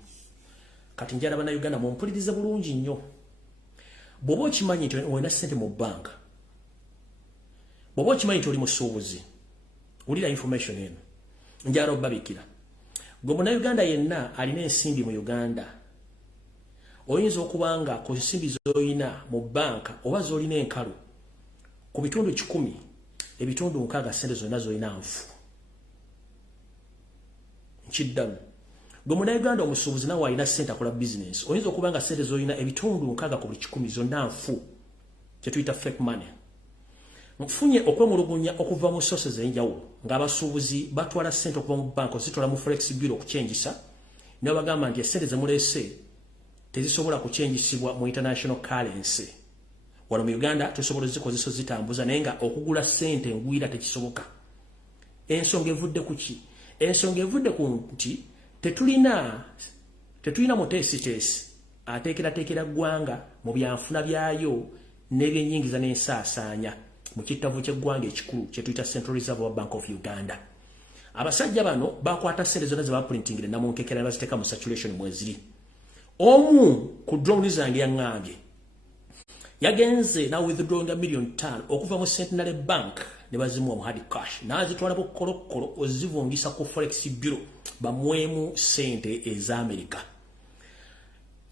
kati njala bana Uganda mumpulirize bulungi nnyo bw'oba okimanyi nti olina sente mu banka bw'oba okimanyi nti oli musuubuzi wulira information eno njala obabikira gwe muna Uganda yenna alina ensimbi mu Uganda oyinza okuba nga ku nsimbi z'olina mu banka oba z'olina enkalu ku bitundu 10 ebitundu 6 sente zonna z'olina nfu kiddamu gwe muna Uganda omusuubuzi nawe alina sente akola business oyinza okuba nga sente z'olina ebitundu 6 ku buli 10 zonna nfu kye tuyita fake money nfunye okwemulugunya okuva mu sources enjawulo ng'abasuubuzi batwala sente okuva mu banka zitwala mu forex bureau okukyengisa ne bagamba nti sente zemuleese tezisobola kuchengisibwa mu international currency wano mu Uganda tusobola zikozesa zitambuza naye nga okugula sente ngwira tekisoboka ensonga evudde ku ki ensonga evudde ku nti tetulina mutesitesi ateekera ggwanga mu byanfuna byayo n'ebyenyingiza n'ensaasaanya mu kitavu ky'eggwanga ekikulu kye tuyita Central Reserve Bank of Uganda abasajja bano bakwata sente zonna ze baprintingire namunkekera baziteeka mu saturation mweziri omu ku drone zange yaŋŋambye yagenze na withdrawing $1 million okuva mu Centenary Bank ne bazimuwa mu hard cash n'azitwala bukolokolo ozivungisa ku forex bureau bamwemu sente ez'Amerika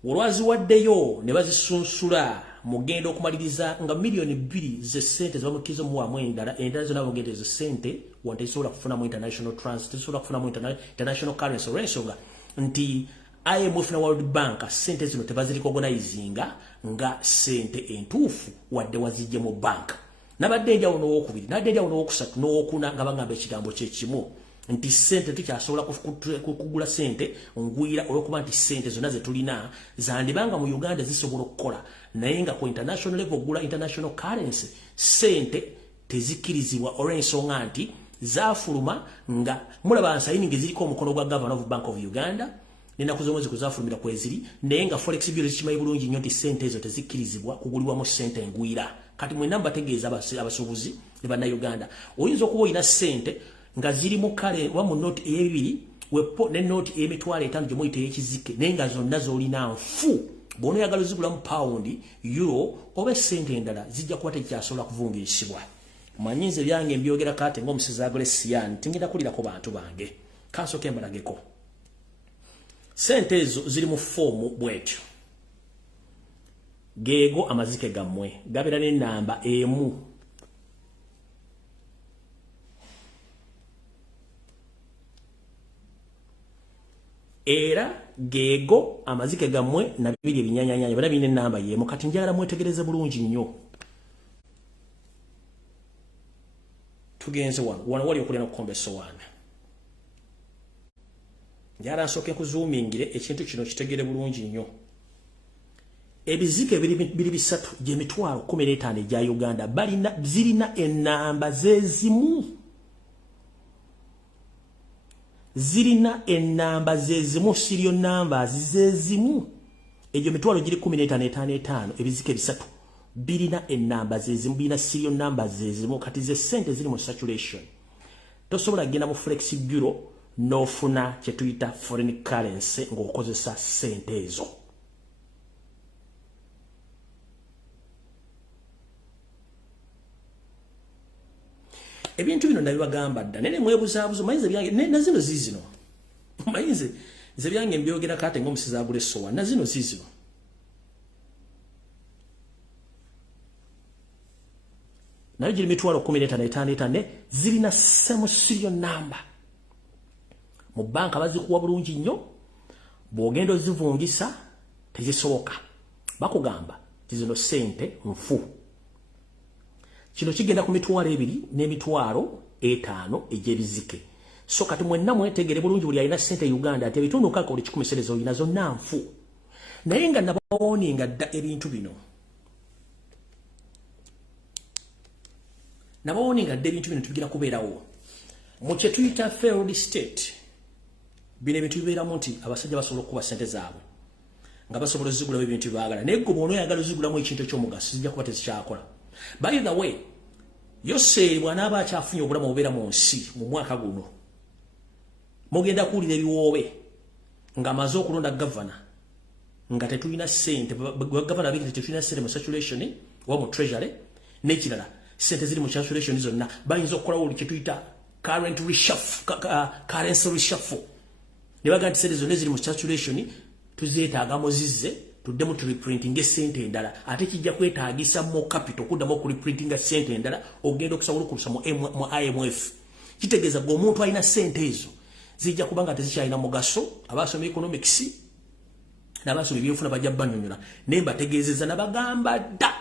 olwaziwaddeyo ne bazisunsula mugenda okumaliriza nga milioni 2 ze sente zabamukizo muwamu endala zonna mugenda ezo sente wante tezisobola kufunamu international transit, tezisobola kufunamu international currency olw'ensonga nti IMF na World Bank sente zino tebaziricognizinga nga sente entuufu wadde wazijje mu bank. Nabadde enjawulo n'owokubiri, nabadde enjawulo n'owokusatu n'owokuna nga bagamba ekigambo kyekimu nti sente tukyasobola kugula sente ngwira olw'okuba nti sente zonna ze tulina zandibanga mu Uganda zisobola okukola naye nga ku international level ogula international currency sente tezikkirizibwa olw'ensonga nti zaafuluma nga mulaba nsayiningi ziriko omukono gwa Governor of Bank of Uganda nenaku zomwe zikuzafulumira kweziri naye nga forex bureau zikimanyi bulungi nnyo nti sente ezo tezikkirizibwa kugulibwamu sente ngwira. Kati mwena mbategeeza abasuubuzi ne bannayuganda oyinza okuba olina sente nga ziri mu kale wa mu noti ey'ebibiri wepo ne noti ey'emitwalo 5 gye muyita ey'ekizike naye nga zonna z'olina nfu bw'onoyagala zigula mu paundi euro oba sente endala zijja kuba tekyasobola kuvungiisibwa. Manyinze byange mbyogera kate ng'omusizi Agresian tingenda kulirako bantu bange kansooke mbalageko. Sente ezo ziri mu foomu bwetyo geego amazike gammwe gabera n'ennamba emu era geego amazike gammwe na bibiri ebinyanyanya bala birina ennamba y'emu. Kati njagala mwetegereze bulungi nnyo. Tugenze wano wali okulina okukombeso wana njagala nsooke kuzuumingire ekintu kino kitegere bulungi nnyo. Ebizike biri bisatu gy'emitwalo 15 egya Uganda zirina ennamba zezimu. Zirina ennamba zezimu serial numbers zezimu. Egyo mitwalo giri 15 ebizike bisatu birina ennamba zezimu birina serial numbers zezimu. Kati ze sente ziri mu circulation tosobola genda mu forex bureau n'ofuna kye tuyita foreign currency ng'okozesa sente ezo. Ebintu bino nabibagamba dda nene mwebuzaabuzo mayinze byange na zino zizino mayinze nze byange mbyogera kate ng'omusizi Agresian na zino zizino nayo giri mitwalo 15 zirina same serial number mu banka bazikuwa bulungi nnyo bw'ogenda ozivungisa tezisoboka bakugamba zino sente nfu. Kino kigenda ku mitwalo 2 n'emitwalo 5 egy'ebizike. So kati mwenna mwetegere bulungi buli alina sente Uganda ate ebitundu kaka oli 10 sente zolina zonna nfu. Naye nga nabawooninga dda ebintu bino. Nabawooninga dda ebintu bino tugira kubeerawo. Mu kye tuyita failed state bino ebintu bibeeramu nti abasajja basobola okuba sente zaabwe nga basobola zigulamu ebintu byagala naye gwe bw'onoyagala zigulamu ekintu eky'omugaso zijja kuba tezikyakola. By the way, Yose bw'anaaba akyafunye obulamu obubeera mu nsi mu mwaka guno mugenda kuwulira ebiwoobe ng'amaze okulonda gavana nga tetulina sente gavana abiri tetulina sente mu circulation oba mu treasury n'ekirala sente ziri mu circulation zonna bayinza okukolawo buli kye tuyita currency reshuffle ne baga nti sente zonna ziri mu circulation tuzeetaagamu zizze tuddemu tu reprinting sente endala ate kijja kwetaagisa mu capital kuddamu ku reprinting sente endala ogenda okusobola okulusa mu IMF. Kitegeeza gwe omuntu alina sente ezo zijja kubanga tezikyalina mugaso. Abasoma economics n'abasoma ebyefuna bajja banyonyola naye mbategeezeza nabagamba dda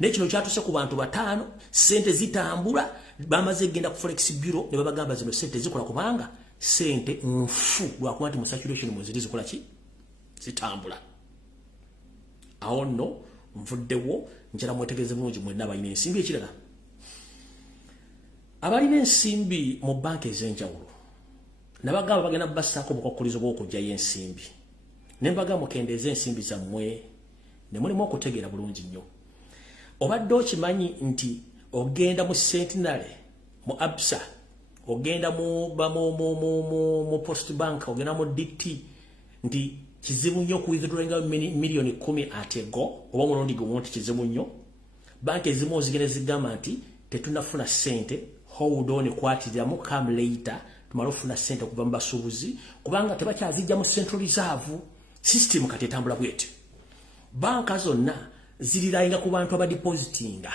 n'ekino kyatuse ku bantu 5 sente zitambula bamaze genda ku forex bureau ne babagamba zino sente zikola kubanga sente nfu lwakuba nti mu circulation mweziri zikola ki zitambula. Awo nno nvuddewo njala mwetegereze bulungi mwenna abalina ensimbi. Ekirala abalina ensimbi mu banka ez'enjawulo nabagamba bagenda bassaako obukwakkulizo bw'okugyayo ensimbi ne mbagamba mukendeeze ensimbi zammwe ne mulimu okutegeera bulungi nnyo. Obadde okimanyi nti ogenda mu Sentinel mu Absa ogenda mu Post Bank ogenda mu DT nti kizibu nnyo kuwithdrawinga milioni 10 atego oba mulundi gumu nti kizibu nnyo. Banki ezimu zigenda zigamba nti tetunafuna sente hold on kwatiramu come later tumala ofuna sente okuva mu basuubuzi kubanga tebakyazijja mu Central Reserve system kati etambula bwetyo. Banka zonna zirirainga ku bantu abadepositinga.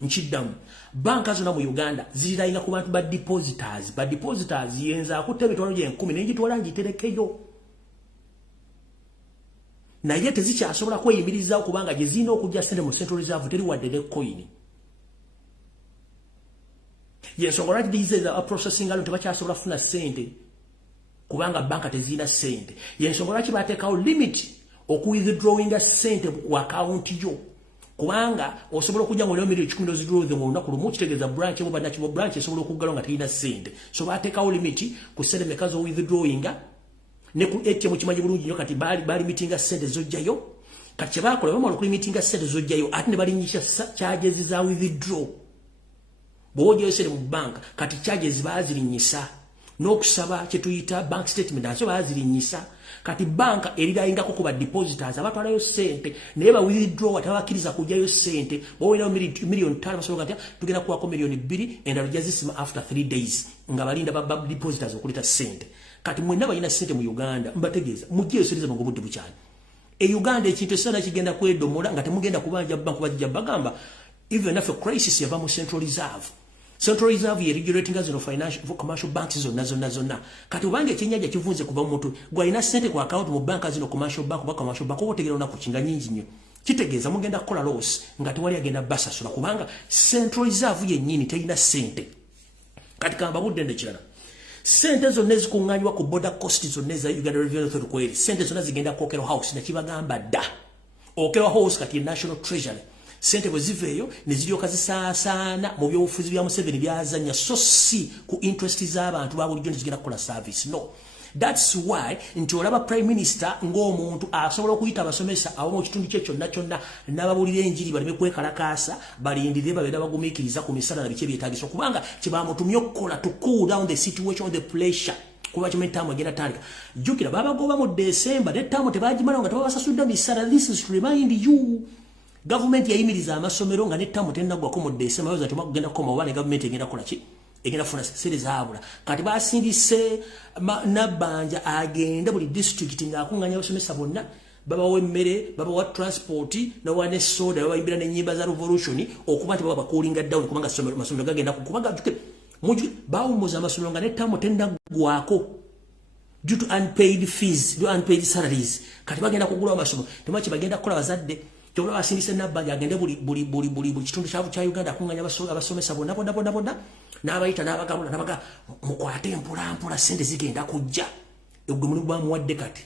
Nchiddamu banka zonna mu Uganda zirirainga ku bantu badepositors. Badepositors yenza akutte emitwalo gye 10 n'engitwala ngiterekeyo. Naye tezikyasobola kweyimiriza okubanga gye zirina okujja ssente mu Central Reserve teri wadde ne coin. Yensonga lwaki these are processing alone tebakyasobola kufuna ssente kubanga banka tezirina ssente. Yensonga lwaki bateekawo limit okuwithdrawinga ssente ku account yo kubanga osobola okujja ng'olina million 10 n'ozidrawinga mu lunaku lumu kitegeeza branch ebo banakibo branch esobola okuggalawo nga terina ssente. So bateekawo limit ku ssente meka z'owithdrawinga ne ku ATM kimanyi bulungi nnyo kati bali mitinga ssente zojjayo. Kati kye baakola bamala okulimitinga ssente zojjayo ate ne balinyisa charges za withdraw. Bw'ojjayo ssente mu banka kati charges baazirinyisa n'okusaba kye tuyita bank statement nazo baazirinyisa. Kati banka eriraingako ku badepositors abatwalayo ssente naye ba withdraw tabakkiriza kujjayo ssente. Bw'owerayo million 5 basobola kati tugenda kuwako million 2 endala jazisima after 3 days nga balinda ba depositors okuleta ssente. Kati mwenna balina ssente mu Uganda mbategeeza mujjeyo seriza mu budde bukyali. Uganda ekintu essana kigenda kwedomola nga temugenda kubanja bank bajja bagamba even after crisis yava mu Central Reserve. Central Reserve ye regulating zino financial commercial banks zonna. Kati ubange ekinyaja kivunze kuva mu muntu gwalina ssente ku account mu banka zino commercial bank otegera na kukinga nyingi nnyo. Kitegeeza mugenda kukola loss nga tewali agenda basasula kubanga Central Reserve yennyini terina ssente. Kati kamba budde ndekirala. Sente zonna ezikuŋŋaanywa ku border cost zonna eza Uganda Revenue Authority kweri sente zonna zigenda ku Okero House nakibagamba dda. Okero House kati National Treasury. Sente bwe ziveeyo ne ziryoka zisaasaana mu byobufuzi bya Museveni byazanya so si ku interest z'abantu ba bulijjo zigenda kukola service. No. That's why nti olaba Prime Minister ng'omuntu asobola okuyita abasomesa abo mu kitundu kye kyonna n'ababulira enjiri baleme kwekalakaasa balindire babeera bagumiikiriza ku misala na biki ebyetaagisa kubanga kye bamutumye okukola to cool down the situation, the pressure. Kuba kimene ttaamu egenda tandika. Jjukira babagoba mu December ne ttaamu tebagimalawo nga tebabasasudde misala. This is to remind you. Government yayimiriza amasomero nga ne ttaamu tennaggwako mu December yoza temagenda kukoma oba ne government egenda kukola ki? Egenda funa sere zaabula. Kati basindise Nabbanja agenda buli district ng'akuŋŋaanya abasomesa bonna babawa emmere babawa transport nawa ne soda babayimbira n'ennyimba za revolution okuba nti baba bakuulinga down kubanga amasomero gagenda kubanga bawummuza amasomero nga ne ttaamu tennaggwako due to unpaid fees, due to unpaid salaries. Kati bagenda kugula amasomero temaki bagenda kukola bazadde. Kyobula basindise Nabbanja agende buli kitundu kya Uganda akuŋŋaanya abasomesa bonna n'abayita n'abagabula n'abaga mukwate mpolampola ssente zigenda kujja. Egwe mulimu bamuwadde kati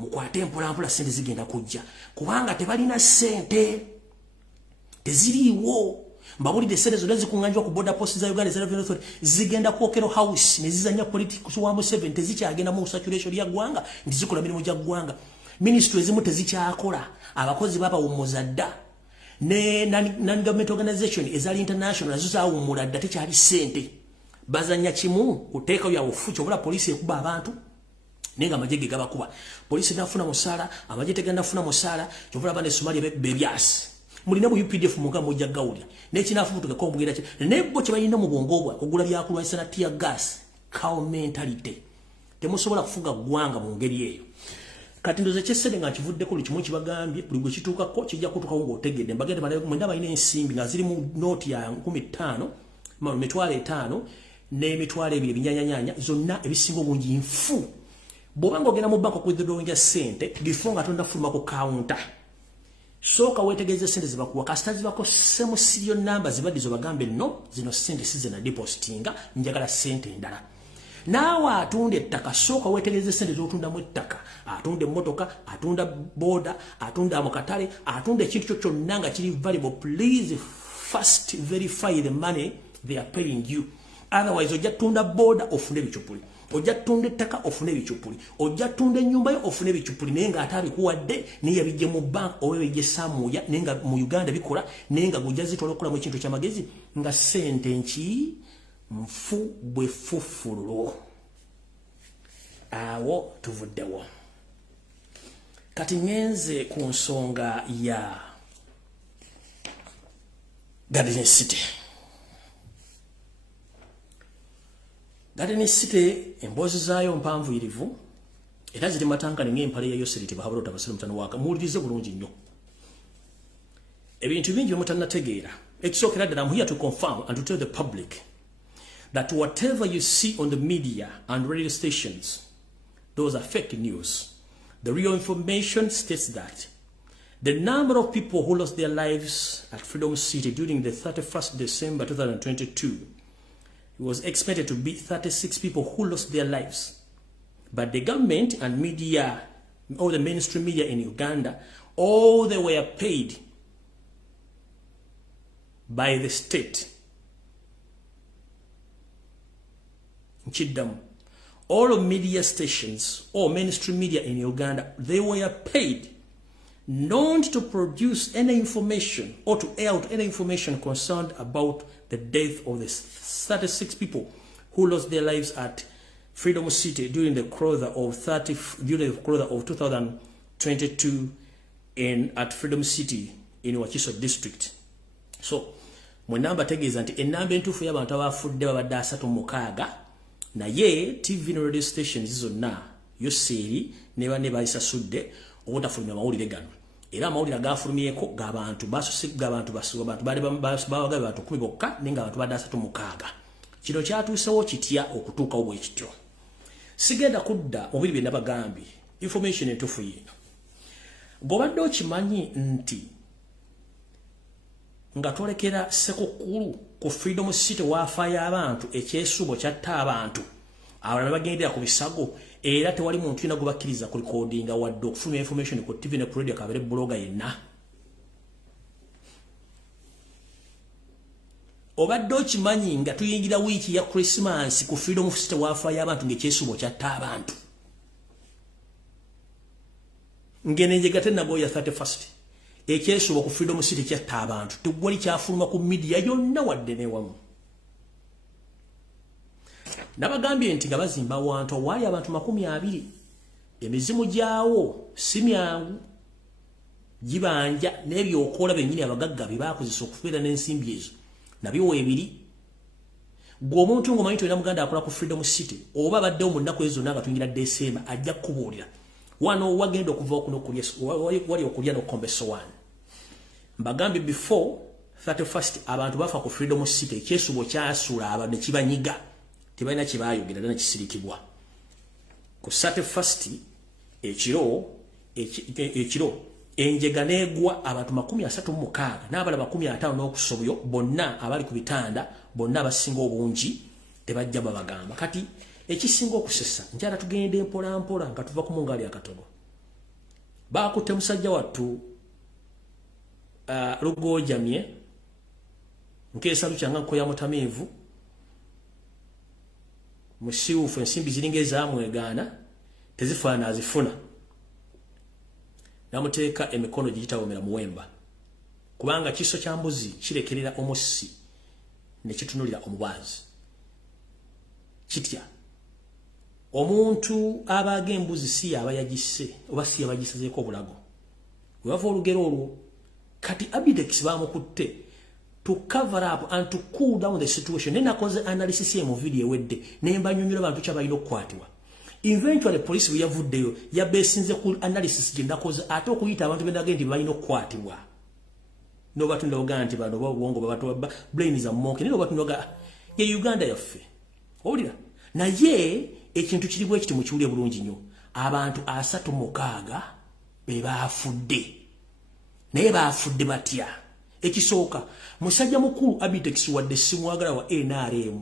mukwate mpolampola ssente zigenda kujja kubanga tebalina ssente teziriiwo. Mbabulidde ssente zonna zikuŋŋaanjwa ku border post za Uganda Revenue Authority zigenda ku Okero House ne zizanya politics wa Museveni tezikyagenda mu saturation ya ggwanga nti zikola mirimu gya ggwanga. Ministry ezimu tezikyakola abakozi babawummuza dda ne non-government organization ezali international nazo zaawummula dda tekyali ssente. Bazanya kimu kuteekayo yabufu kyobula poliisi ekuba abantu naye nga amagye ge gabakuba. Poliisi nafuna musaala amagye tegenda funa musaala kyobula bane Somalia bebyasi. Mulina bu UPDF muga mujja gawulya n'ekinaafubutuka omugenda kye naye bo kye balina mu bwongo bwa kugula byakulwanyisa na tear gas cow mentality. Temusobola kufuga ggwanga mu ngeri eyo. Kati ndoze kyesede nga kivuddeko buli kimu kibagambye buli gwe kituukako kijja kutuukawo ng'otegedde mbagende mwenda balina ensimbi nga ziri mu nooti ya 15 emitwalo 5 n'emitwalo 2 ebinyanyanyanya zonna ebisinga obungi nfu. Bw'oba ng'ogenda mu banka okuwithdrawinga ssente before nga tonnafuluma ku kawunta sooka weetegereze ssente zibakuwa kasita zibako ssemu serial number zibadde zobagambe no zino ssente si ze na depositinga njagala ssente endala. Naawe atunda ettaka sooka weetegereze ssente z'otundamu ettaka atunda emmotoka atunda boda atunda mu katale atunda ekintu kyo kyonna nga kiri valuable. Please first verify the money they are paying you. Otherwise ojja tunda boda ofune ebicupuli, ojja tunda ettaka ofune ebicupuli, ojja tunda ennyumba yo ofune ebicupuli naye nga ate abikuwadde naye yabijje mu bank oba ebijje Samuya naye nga mu Uganda bikola naye nga gujja zitwala okukolamu ekintu ky'amagezi nga ssente nki nfu bwe fufululo. Awo tuvuddewo. Kati ngenze ku nsonga ya Garden City. Garden City emboozi zaayo mpanvuyirivu Era ziri matangane ng'empale ya Yoseriti bahabula otabasira mutano waka muwulirize bulungi nnyo. Ebintu bingi mutannategeera. Ekisookera ddala, I'm here to confirm and to tell the public that whatever you see on the media and radio stations, those are fake news. The real information states that the number of people who lost their lives at Freedom City during the 31st December 2022 was expected to be 36 people who lost their lives. But the government and media, all the mainstream media in Uganda, all they were paid by the state. All of media stations or mainstream media in Uganda, they were paid not to produce any information or to air out any information concerned about the death of the 36 people who lost their lives at Freedom City during the quarter of 2022 at Freedom City in Wakiso district. So, mwenamba tegeeza nti enamba entuufu y'abantu abafudde babadde 36 naye TV and radio stations zonna Yoseri ne banne bayisasudde obutafulumya amawulire gano. Era amawulire agafulumyeko g'abantu basusiga abantu bali babaga abantu 10 bokka nenga abantu badde 36. Kino kyatuusewo kitya okutuukawo bwe kityo. Sigenda kudda mu biri bye nabagambye information entuufu yino. Bw'obadde okimanyi nti nga twolekera Sekukulu ku Freedom City wafaayo abantu ekyesubo kyatta abantu abalala bagendera ku bisago era tewali muntu yina gubakkiriza ku recordinga wadde okufuna information ku TV ne ku radio kabere bloga yenna. Obadde okimanyi nga tuyingira wiiki ya Christmas ku Freedom City wafaayo abantu ng'ekyesubo kyatta abantu ngenenjega tennago ya 31st ekyesubo ku Freedom City kyatta abantu tewali kyafuluma ku media yonna wadde newamu. Nabagambye nti nga bazimba wantu wali abantu 20 emizimu gyawo si myangu gibanja n'ebyokola bennyini abagagga byebakozesa okubeera n'ensimbi ezo nabyo weebiri. Gwe omuntu ng'omanyi tulina muganda akola ku Freedom City oba baddewo mu nnaku ezo nga tuyingira December ajja kukubuulira wano wagenda okuva wali okulya n'okombeso wano. Mbagambye before 31st abantu bafa ku Freedom City ekyesubo kyasuula abantu ne kibanyiga tebalina kye baayogera na kisirikibwa. Ku 31st ekiro enjega neegwa abantu 36 n'abalala 50 n'okusobyo bonna abali ku bitanda bonna abasinga obungi tebajja babagamba. Kati ekisinga okusesa njala tugende mpola mpola nga tuva ku mungali akatono. Bakutte musajja wattu Lugojamye nkesa lukyanga nkoya mutamivu musiufu ensimbi ziringa ezamwegaana tezifaana azifuna namuteeka emikono giyitawomera muwemba kubanga kiso kya mbuzi kirekerera omusi ne kitunulira omubaazi kitya omuntu abaga embuzi si abayagisse oba si abagisezeeko obulago weva olugero olwo. Kati Abidex bamukutte to cover up and to cool down the situation. Nena koze analysis ye mu video wedde nemba nyonyola abantu kyabalina okukwatibwa. Eventually police yavuddeyo yabesinze ku analysis gye ndakoze ate okuyita abantu bendagendi balina okukwatibwa. No batunda oganti bano bwongo babatu brain za monke nino batundoga ye Uganda yaffe. Owulira naye ekintu kiribwa ekiti mu kiwulye bulungi nnyo abantu 36 be baafudde. Naye baafudde batya? Ekisooka musajja mukulu Abidex wadde simwagala wa NRM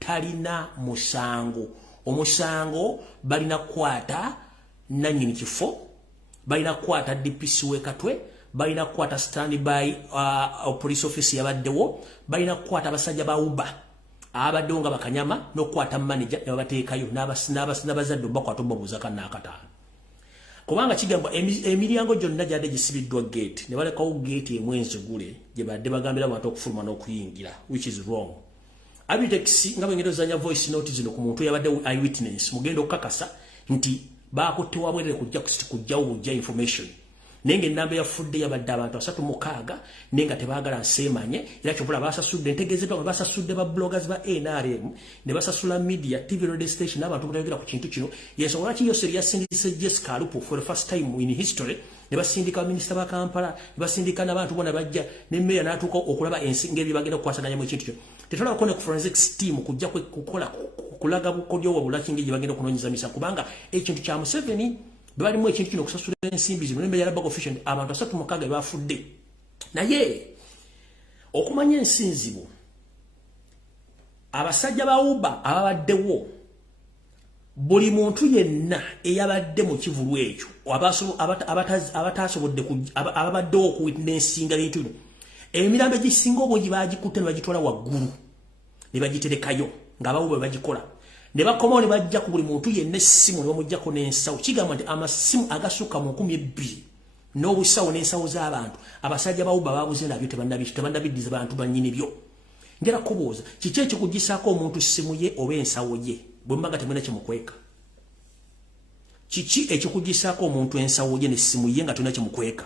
talina musango. Omusango balina kwata nannyini kifo, balina kwata DPC wekatwe, balina kwata standby police office yabaddewo, balina kwata abasajja ba Uba abaddewo nga bakanyama n'okwata manager n'abateekayo n'abazadde bakwata obubuza kanakataano. Kubanga kigamba emiryango gyonna gyadde gisibiddwa gate ne balekawo gate emwenzi gule gye badde bagambira abantu okufuluma n'okuyingira, which is wrong. Abidex nga bwengendo zanya voice note zino ku muntu yabadde eyewitness mugendo okakasa nti bakutte wabwerere kujja information nenge namba ya fudde yabadde abantu 36 nenga tebaagala nsemanye era kyobula basasudde entegezedwa basasudde ba bloggers ba NRM ne basasula media TV radio station abantu kutayogera ku kintu kino yeso lwaki yo serious sindise Jessica Lupo for the first time in history ne basindika minister ba Kampala ne basindika n'abantu bona bajja ne meya natuka okulaba ensinge bibagenda kwasaganya mu kintu kino tetolaba kone ku forensics team kujja kukola kulaga bukodyo wabula kingi bagenda kunonyiza misa kubanga ekintu kya Museveni bali mu ekintu kino kusasula ensimbi zino nembe yalaba official abantu 36 bafudde naye okumanya ensinzibo abasajja ba Uber ababaddewo buli muntu yenna eyabadde mu kivulu ekyo abatasobodde ababaddewo ku witnessinga bintu emirambe gisinga obungi bagikutte ne bagitwala waggulu ne bagiterekayo ng'abawuba bagikola ne bakomawo ne bajja ku buli muntu yenna essimu ne bamuggyako n'ensawo kigamba nti amasimu agasukka mu 2,000 n'obusawo n'ensawo z'abantu abasajja bawuba babuze nabyo tebannabiddiza bantu bannyini byo njala kubuuza kiki ekikugisaako omuntu ssimu ye oba ensawo ye bwe mbaga temwena kyemukweka kiki ekikugisaako omuntu ensawo ye n'essimu ye nga tulina kyemukweka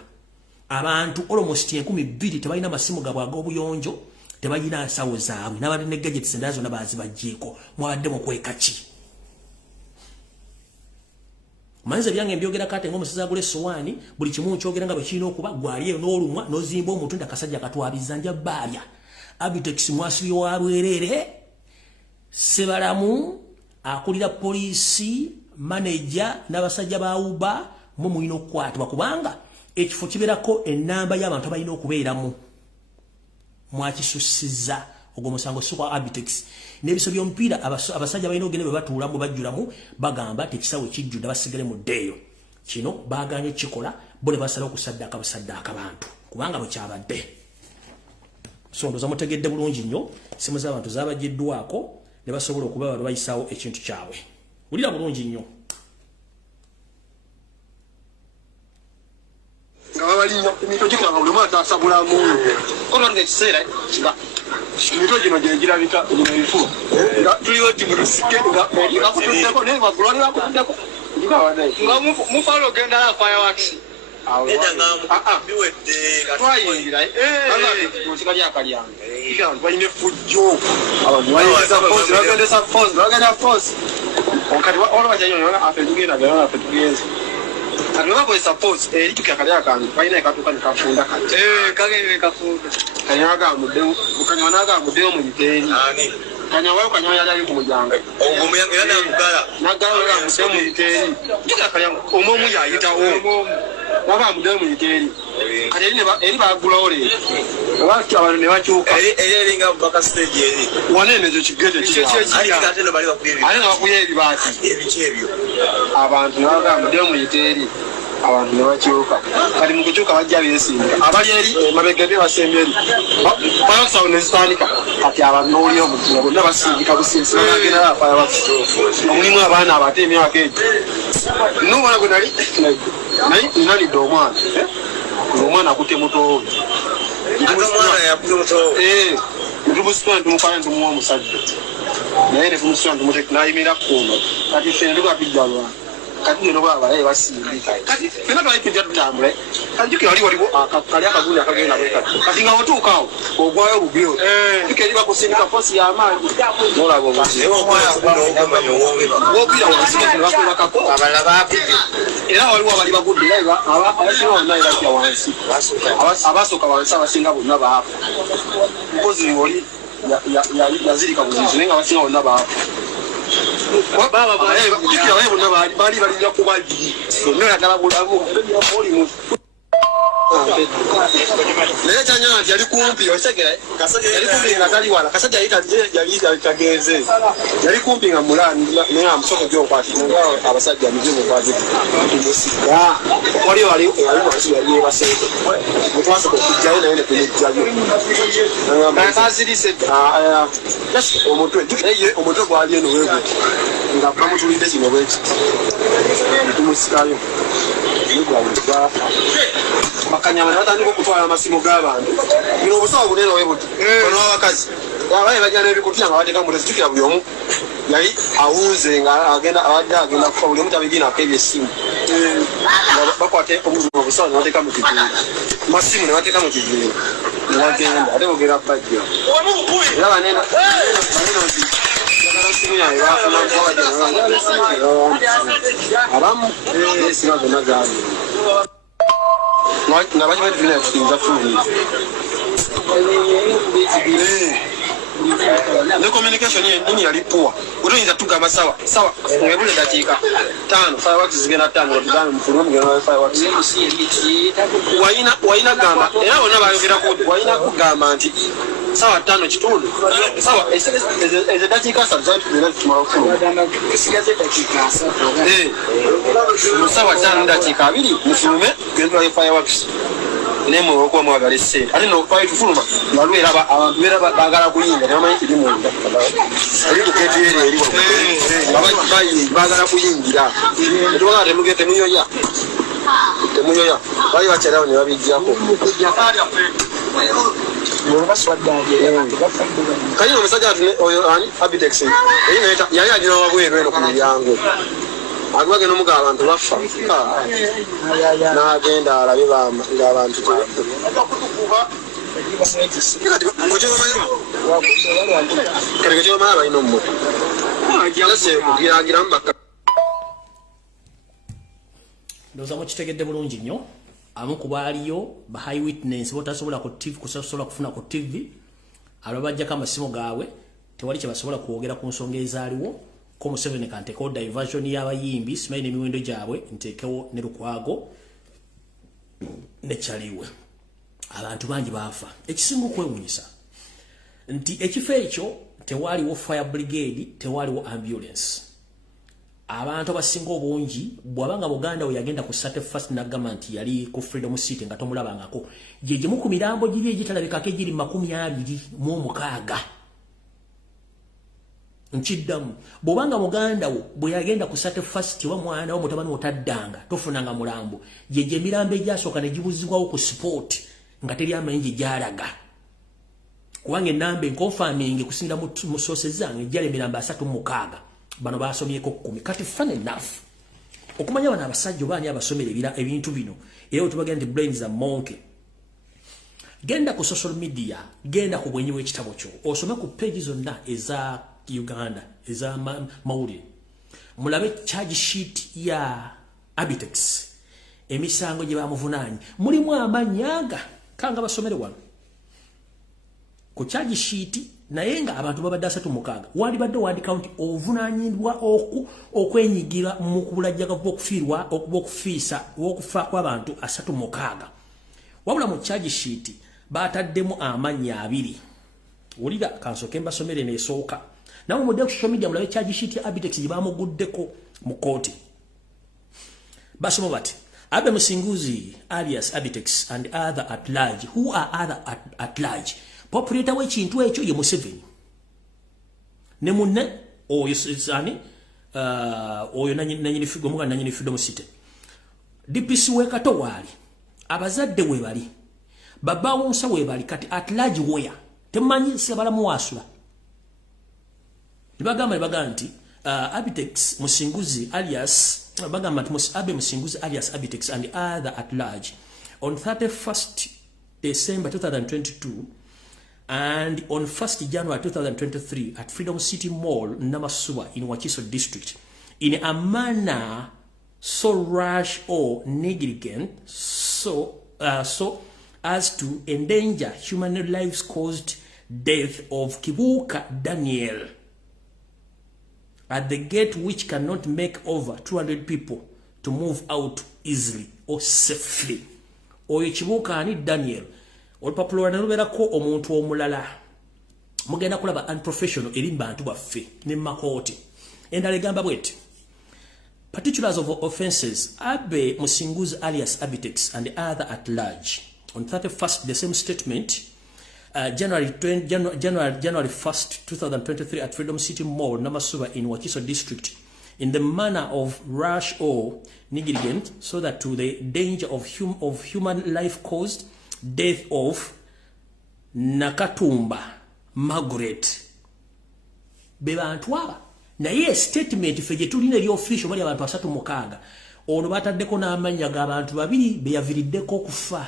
abantu almost 2,000 tebalina masimu gabwe ag'obuyonjo tebalina nsawo zaabwe n'abadde ne gadgets endala zonna baazibagjeeko mwabadde mukweka ki manze byange mbyogera kate ng'omusaza agula essowaani buli kimu nkyogera nga bwe kirina okuba gwali eyo n'olumwa n'ozimba omuntu ndakasajja katwabiza nja baabya Abitex mwasiri wa bwerere Sebalamu akulira poliisi manager n'abasajja ba Uber mu mulina okukwatibwa kubanga ekifo kiberako ennamba y'abantu abalina okubeeramu mwakisusiza ogwo musango sukwa Abitex n'ebiso by'omupiira abasajja balina ogende bwe batuulamu bajjulamu bagamba tekisawo kijjudde basigale mu ddeeyo kino baaganye kikola bo ne basala okusaddaaka basaddaaka abantu kubanga bwe kyabadde so ndoza mutegedde bulungi nnyo simu z'abantu zaabaggiddwako ne basobola okuba babayisaawo ekintu kyabwe wulira bulungi nnyo nga babalinnya emito gino nga buli omu ataasabulamu olwanga ekiseera kiba emito gino gyegirabika gino ebifuba nga tuliwo timulusike nga kutuddeko naye waggulu wali bakutuddeko nga mufalo ogenda fireworks twayingira musika lyakalyanga abantu balina effujjo abantu bayingiza fosi bagendesa fosi bagenda fosi kati olwajanyona afe tugenda gana afe tugenze kati bakozesa fosi eri tukyakaliya kange balina ekatuuka nekafunda kati kagende kafunda kanyagamuddewo mukanywa nagamuddewo mu giteeri kanyawayo kanywa yali ali ku mujanga naggala nagamuddewo mu giteeri tukyakaliya omwomu yayitawo waba muddewo mu giteeri kati eri bagulawo leero lwaki abantu ne bakyuka eringa baka stage eri wanene ekyo kigete ate nga bakuya ebibaati abantu ne bagamba muddewo mu giteeri abantu ne bakyuka kati mu kukyuka bajja beesimba abali eri mabega bye basemba eri bayosawo ne zitandika kati abantu n'olira omukino bonna basindika businsi bagenda lafaya baki omulimu abaana abate emyaka egyo nobona gwe nali nalidde omwana akutte mutowe netumusitula netumufana netumuwa omusajja naye netumusitula nayimira kuno kati ffe netugapijjalwa kati neno babalaye basindika kati fena twalitujja tutambule kati jukira wali waliwo kali akagundi akagenda bwekati kati nga wotuukaawo ogwayo olugeo juka eri bakusindika fosi y'amaanyi nolaba wobira wansi nebakubakako era waliwo abali bagudde era abasinga bonna erajja wansi abasooka wansi abasinga bonna baafa mpozi oli yazirika buzizi naye nga abasinga bonna baafa bali balinja kubali noyagala bulamu olimu naye kyanyala nti yali kumpi yali kumpi nga tali wala kasajja yali tagenze yali kumpi nga mulani naye amusoko gyokwatira abasajja mizimu kwazika tumusika wali wansi yali yebaseeko mutwasoka okujjayo naye netumujjayo omutwe gwali eno weegu nga bamutulidde kino bweki tumusikayo bakanyama natandika okutwala amasimu g'abantu bino obusawo bunene webuti ono wabakazi abaye bajja n'ebikutya nga bateeka mutezijukira buli omu yali awunze nga abadde agenda kufa buli omu tabiginako ebyessimu bakwate omuntu obusawo n'ateeka mu kivuyo masimu ne bateeka mu kivuyo ne bagenda ate bogera bajja era banena nti jagala simu yawe bafuna abamu esima zonna zaali nga bakimanyi tulina yakitinza funi ne communication nini yali poor utoyinza tugamba sawa ngebule dakiika 5 fireworks zigenda 5 tugambe mufulume mugenda wa fireworks wayina gamba era bonna bayogera ku wayina kugamba nti sawa 5 kitundu sawa ezo dakiika 3 zitugenda tumala okufuluma sawa 5 dakiika 2 mufulume genda wa fireworks nemwe okuba mwagala essente ate nokufayo tufuluma balwera abantu bera bagala kuyinga nebamanyi kiri munda erikuketuyere eri bagala kuyingira etubagala temuyoya bali bakyalawo ne babijjako kayina omusajja oyo ani Abitex yali alina wabweru eno ku miryango agwage n'omugaba abantu bafa n'agenda alabe ng'abantu kale kyomala balina omumoto kugiragiramu baka ndowooza mukitegedde bulungi nnyo amu ku baaliyo ba high witness botasobola kufuna ku TV abo bajjako amasimu gaabwe tewali kye basobola kwogera ku nsonga ezaaliwo ko Museveni kanteekawo diversion y'abayimbi simanyi n'emiwendo gyabwe nteekewo ne Lukwago ne Kyaliwe abantu bangi baafa ekisinga okwewuunyisa nti ekifo ekyo tewaliwo fire brigade tewaliwo ambulance abantu abasinga obungi bw'abanga Buganda we yagenda ku 31st na government yali ku Freedom City nga tomulabangako gye gimu ku mirambo giri egitalabikako egiri 26 nchiddamu bw'obanga Muganda wo bwe yagenda ku 31st wa mwana wo mutabani otaddanga tofunanga mulambo gye emirambo egyasooka ne gibuzibwawo ku sport nga teri amayinji gyalaga kubanga enamba enconfirming kusinda mu sources zange gyali emirambo 36 bano basomyeko 10 kati fun enough okumanya bana abasajja bani abasomera ebintu bino era otubagenda nti brains are monkey genda ku social media genda ku bwenyi w'ekitabo kyo osome ku pages zonna eza Uganda eza mawulire mulabe charge sheet ya Abitex emisango gye bamuvunaanyi mulimu amanyaga kanga basomere wano ku charge sheet naye nga abantu babadde 36 wali badde wandika nti ovunaanyibwa okwenyigira mu kubulajjaga bw'okufiirwa okufiisa okufa kw'abantu 36 wabula mu charge sheet bataddemu amannya 2 wulira kansoke mbasomere n'esooka nawe mu social media mulabe charge sheet ya Abitex gye bamuguddeko mu kooti basoma bati Abe Musinguzi alias Abitex and other at large. Who are other at large? Populator w'ekintu ekyo ye Museveni ne munne oyo sani oyo nanyini figo muga nanyini Freedom City DPC wekato wali abazadde we bali baba wonsa we bali kati at large woya temanyi sebala muwasula nibagamba nti Abitex Musinguzi alias Abe Musinguzi alias Abitex and other at large on 31st December 2022 and on 1st January 2023 at Freedom City Mall, NAMAYANJA in Wakiso district in a manner so rash or negligent so as to endanger human lives caused death of Kibuka Daniel at the gate which cannot make over 200 people to move out easily or safely. Oyo Kibuka ani Daniel olupapula naluberako omuntu omulala mugenda kulaba unprofessional eri bantu baffe ne makooti endala egamba bweti particulars of offenses Abe Musinguzi alias Abitex and other at large on 31st the same statement January 1st 2023 at Freedom City Mall NAMAYANJA in Wakiso district in the manner of rash or negligent so that to the danger of human life caused death of Nakatumba Margaret bebantu aba na ye statement fe je tulina eri official bali abantu 36 ono bataddeko n'amannya g'abantu babiri be yaviriddeko okufa.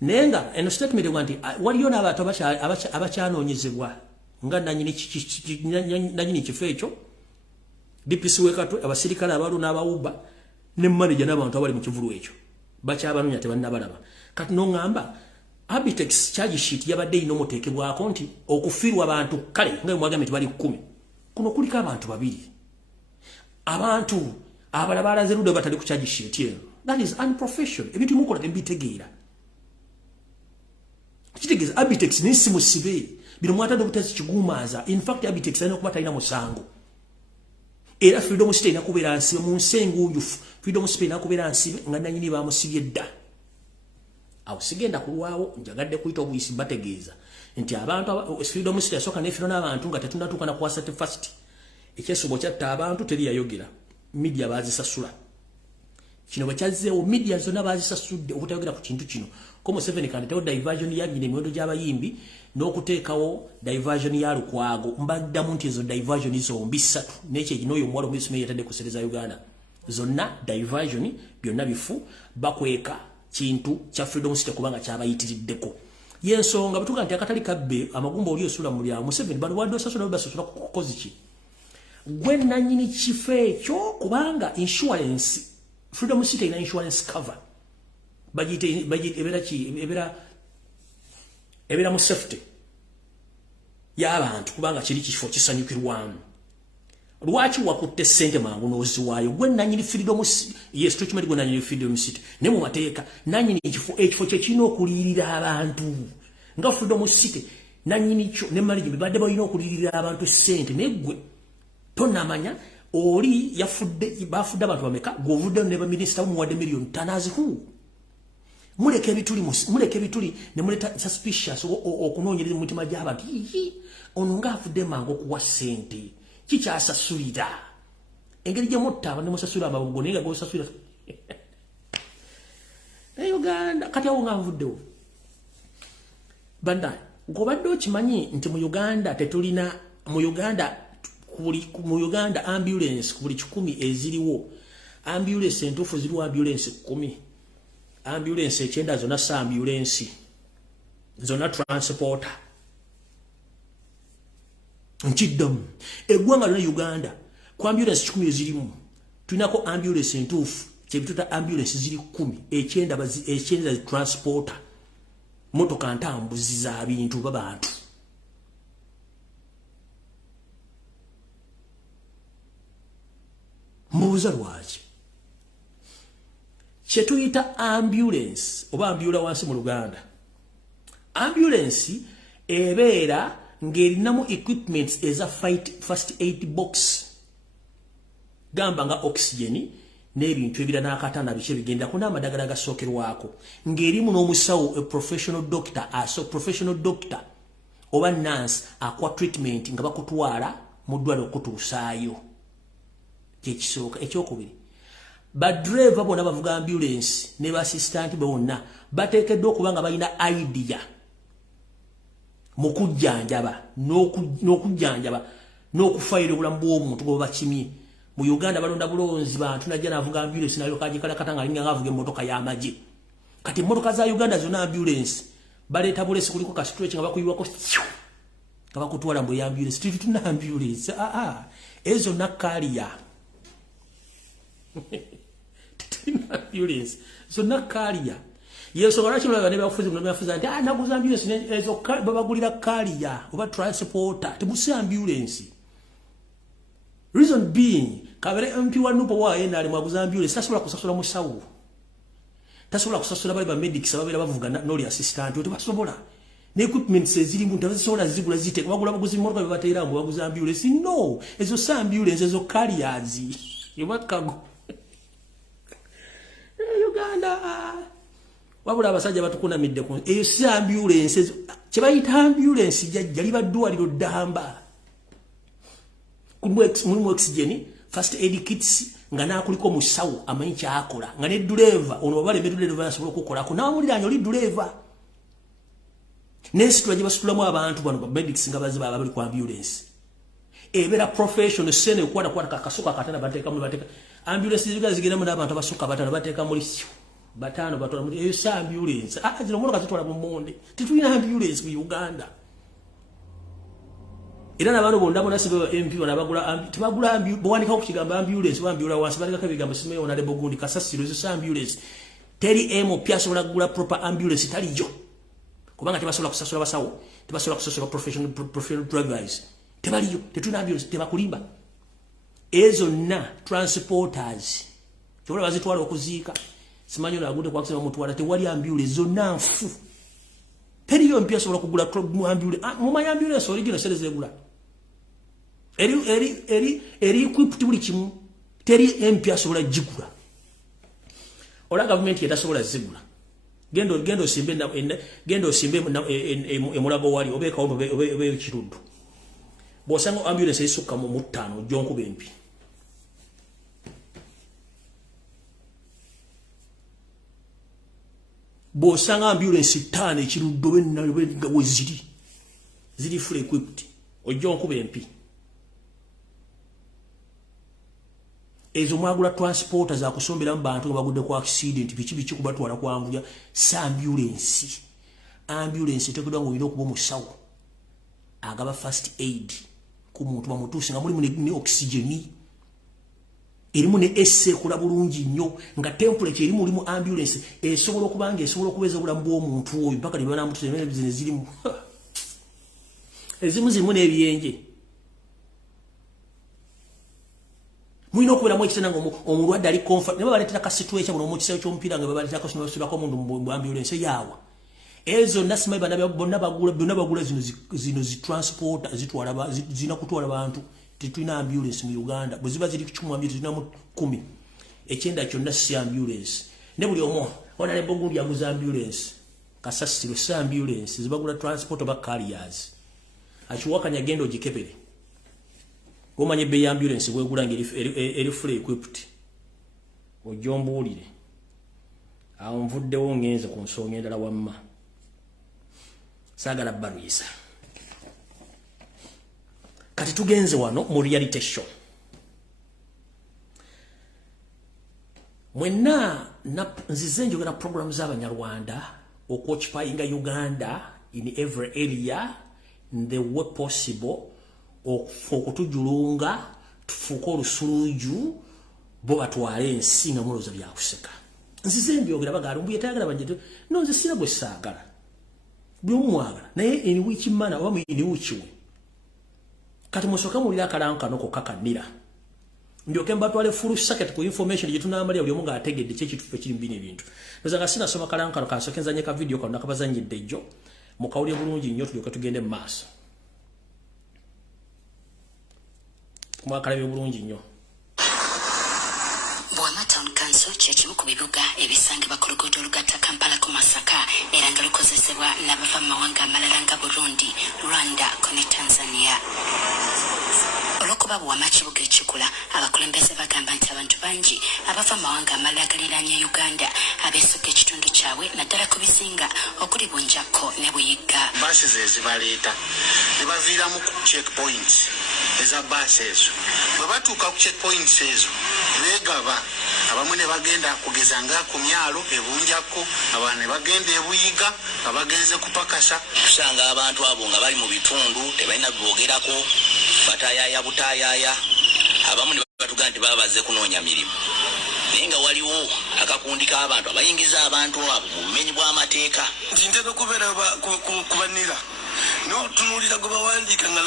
Nenga eno statement wanti waliyo n'abantu abakyanoonyezebwa nga nanyini kifo ekyo DPC wekatwe abasirikale abalu n'abawuba ne manager n'abantu abali mu kivulu ekyo bakyabanoonya tebannabalaba. Kati n'oŋŋamba Abitex charge sheet yabadde ino muteekebwako nti okufiirwa abantu kale nga mwagambye tibali 10 kuno kuliko abantu babiri abantu abalala balaze ludde batali ku charge sheet eno. That is unprofessional. Ebintu mukola tembitegeera kitegeza Abitex n'esimu sibe bino mwatadde obutezi kigumaza. In fact Abitex alina okuba talina musango era freedom state nakubeera nsibe mu nsengu yufu freedom state nakubeera nsibe nga nanyini bamusibye dda. Awo sigenda kulwawo njagadde kuyita obuyisi bategeeza nti abantu freedom state asoka nefiro n'abantu nga tetunatuuka na kuwasa te first ekyesubo kyatta abantu teri yayogera media bazisasula kino bakyazeewo media zonna bazisasudde obutayogera ku kintu kino ko Museveni kandetewo diversion yabine emiwendo gy'abayimbi n'okuteekawo diversion ya Lukwago mbaddamu nti ezo diversion zombi 3 n'ekyo n'oyo omuwala omuyisime yatadde kusereza Uganda zonna diversion byonna bifu bakweka kintu kya freedom state kubanga kyabayitiriddeko yensonga batuga nti akatali kabbe amagumba oli osula mu bya Museveni bano wadde osasula basasula kukozi ki gwe nanyini kifo ekyo kubanga insurance freedom state ina insurance cover budget ebera mu safety y'abantu kubanga kiri kifo kisanyukirwamu. Lwaki wakutte sente mangu n'oziwaayo gwe nanyini freedom yes tukimali gwe nanyini freedom city ne mu mateeka nanyini ekifo kye kirina okuliyirira abantu nga freedom city nanyini kyo ne management badde balina okuliyirira abantu sente neggwe tonamanya oli yafudde bafudde abantu bameka govudde ne ba minister omuwadde million tanazihu muleke bituli ne muleta suspicious okunoonyereza mu mutima gy'abantu ono nga afudde mangu okuwa sente kikyasasulira engeri gye mutta abantu musasula amabugo naye nga gosasula Uganda kati awo nga nvuddewo banda ngobadde okimanyi nti mu Uganda tetulina mu Uganda ambulance ku buli 10 eziriwo ambulance entuufu ziriwo ambulance 10 ambulance ekyenda zonna sa ambulance zonna transporter nchiddamu eggwanga lyonna Uganda ku ambulance 10 ezirimu tulinako ambulance entuufu kyebituta ambulance ziri 10 ekyenda zi transporter motoka ntambuzi za bintu babantu mbuuza lwaki kyetuyita ambulance oba ambula wansi mu Luganda ambulance ebeera ng'erinamu equipments eza first aid box gamba nga oxygen n'ebintu ebira n'akatanda biki bigenda kuna amadagala agasookerwako ng'erimu n'omusawo professional doctor oba nurse akwa treatment nga bakutwala mu ddwaliro okutuusaayo kyekisooka. Ekyokubiri badriver bonna bavuga ambulance ne bassistant bonna bateekeddwa okuba nga balina idea mu kujjanjaba n'okujjanjaba n'okufayira obulamu bw'omuntu gwe bakimye. Mu Uganda balonda bulonzi bantu najja navuga ambulance nayo kajikala katanga linga ngavuga emmotoka y'amagye. Kati emmotoka za Uganda zonna ambulance baleeta bulesi kuliko ka stretch nga bakuyiwako nga bakutwala mu ambulance tuna ambulance ezo nakaliya ambulance zonna kaliya yeso garachi mulaga ne bafuzi mu bafuza nti naguza ambulance ezo babagulira kaliya oba transporter tebusi ambulance. Reason being kabere MP wa nupo wa yena ali mwaguza ambulance tasobola kusasula musawo tasobola kusasula bali ba medics ababera bavuga noli assistant oto basobola ne equipments eziri mu tasobola zigula zite bagula baguzi motoka bebatera mbu baguza ambulance no ezo sa ambulance ezo carriers yobakago Uganda wabula abasajja batukuna midde ku eyo sa ambulance ezo kibayita ambulance jali baddwaliro damba mulimu oxygen first aid kits nga nakuliko musawo amanyi kyakola nga ne driver ono babale driver asobola okukolako nawuliranye oli driver nesitula gye basitulamu abantu bano ba medics nga baziba abali ku ambulance ebera professional sene kwata kakasuka katana bateka mu bateka ambulance zigenda mu nabantu abasuka batana bateka muri batano batwala muri eyo sa ambulance zino moloka zitwala mu monde titulina ambulance mu Uganda era nabantu bonda bona sibe MP wanabagula tibagula ambulance bwandika okugamba ambulance bambula wansi balika kabigamba simeyo na lebo gundi kasasiro zo sa ambulance teri emo piaso la gula proper ambulance tali jo kubanga tebasobola kusasula basawo tebasobola kusasula professional drivers tebaliyo tetuna ambulance tebakulimba ezo na transporters tebula bazitwala okuziika simanyo na gude kwa kusema mtu wala tewali ambulance zonna nfu teriyo mpya sobola kugula ambulance mumanya ambulance original sereze gula eri equipped buli kimu teri mpya sobola jigula ola government yetasobola zigula gendo simbe emulago wali obeka obe kiruddu bosango ambulance isuka mu mutano jonku bempi bosanga ambulance tane kiruddo benna weziri ziri full equipped ojonku bempi ezo mwagula transporters za kusombera mbantu bagudde kwa accident bichi kubatwala kwanguya sa ambulance tekedwa ngo ino kubo musawo agaba first aid ku muntu bamutusi nga muri ne oxygen erimu ne esse kula bulungi nnyo nga temperature erimu limu ambulance esobola kubanga esobola kubeza bulamu bw'omuntu oyo mpaka libana mutu zene zirimu ezimu zimu n'ebiyenje mwino okubera mu ekitenda ngo omulwadde ali comfort ne babaletera ka situation buno mu kiseera ky'omupiira nga babaletera ko sinobasula ko mundu mu ambulance yawa ezo nasima bonna bagula zino zi transport zina kutwala abantu tetulina ambulance mu Uganda bwe ziba ziri kuchumwa tulina mu 10 ekyenda kyonna si ambulance ne buli omo ona ne bogundi yaguza ambulance kasasiro si ambulance zibagula transport ba carriers achiwakanya gendo jikepere gomanye be ambulance bwegula ngeri full equipped ojombulire awo nvuddewo ngenze ku nsonga endala wamma sagala barwisa kati tugenze wano mu reality show mwenna nzize njogera program z'abanyarwanda occupying Uganda in every area in the way possible okutujulunga tufuko olusuruju bo batwale ensi nga muloza byakuseka nzize mbyogera bagala mbuye tayagala banje no nze sina bwe saagala byomwagala naye in which manner oba in which way kati musoka mulira akalanka noko kakanira ndyoke mbatwale full circuit ku information yetunamali buli omunga ategedde kyekitufe kiri mbine bintu nozanga sina soma kalanka no kansokenza nyeka video kana kabazanyidde jo mukawulye bulungi nnyo tulyoke tugende mu maaso kumwakalabe bulungi nnyo Town Council chechimu ku bibuga ebisange bakologodo lugata Kampala ku Masaka era nga lukozesebwa n'abava mu mawanga amalala nga Burundi, Rwanda ne Tanzania. Olokuba bwa makibuga ekikula abakulembeze bagamba nti abantu bangi abava mu mawanga amalala agaliraanye Uganda abeesudde ekitundu kyabwe naddala ku bizinga okuli Bunjako ne Buyiga. Basi zezibaleeta ne baviiramu ku checkpoint eza basi ezo bwe batuuka ku checkpoint ezo beegaba abamu ne bagenda kugeza nga ku myalo ebunjako abantu ne bagenda ebuyiga nga bagenze kupakasa kusanga abantu abo nga bali mu bitundu tebalina biboogerako batayaya butayaya abamu ne batugamba nti babaze kunoonya mirimu naye nga waliwo akakundi k'abantu abayingiza abantu abo mu bumenyi bw'amateeka nti ntera okubeera kubanira n'otunuulira gwe bawandiika nga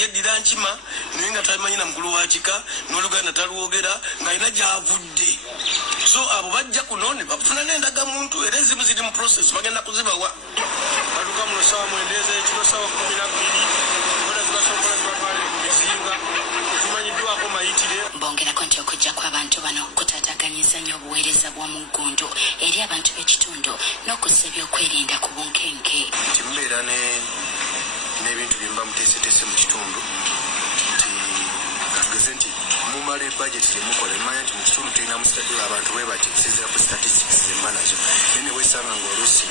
yeddira nkima naye nga tamanyi na mukulu wa kika n'oluganda talwogera ng'alina gy'avudde so abo bajja kuno ne bafuna n'endagamuntu era ezimu ziri mu process bagenda kuzibawa batuuka mu ssaawa mwendeza ekiro ssaawa 12 bona zibasobola zibatwale ku bizinga zimanyiddwako mayitire bongerako nti okujja kw'abantu bano kutaataganyiza nnyo obuweereza bw'omuggundu eri abantu b'ekitundu n'okussa ebyokwerinda ku bunkenke nti mubeera n'ebintu byemba muteeseteese mu kitundu nti tugeze nti mumala ebudget gyemukola emanya nti mu kitundu tulinamu abantu bwe bati kusinziira ku statistics zemba nazo naye ne weesanga ng'oluusi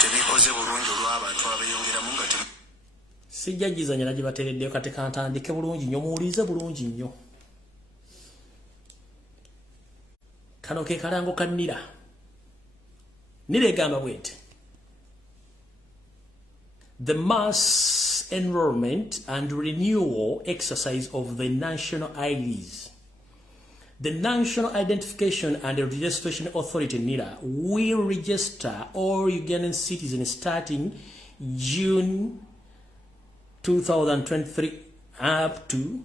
tebikoze bulungi olw'abantu abeyongeramu nga sijjagizanya naje batereddeyo kate kantandike bulungi nnyo muwulize bulungi nnyo kano ke kalango kannira nira egamba bwete the mass enrollment and renewal exercise of the national IDs. The National Identification and Registration Authority, NIRA, will register all Ugandan citizens starting June 2023 up to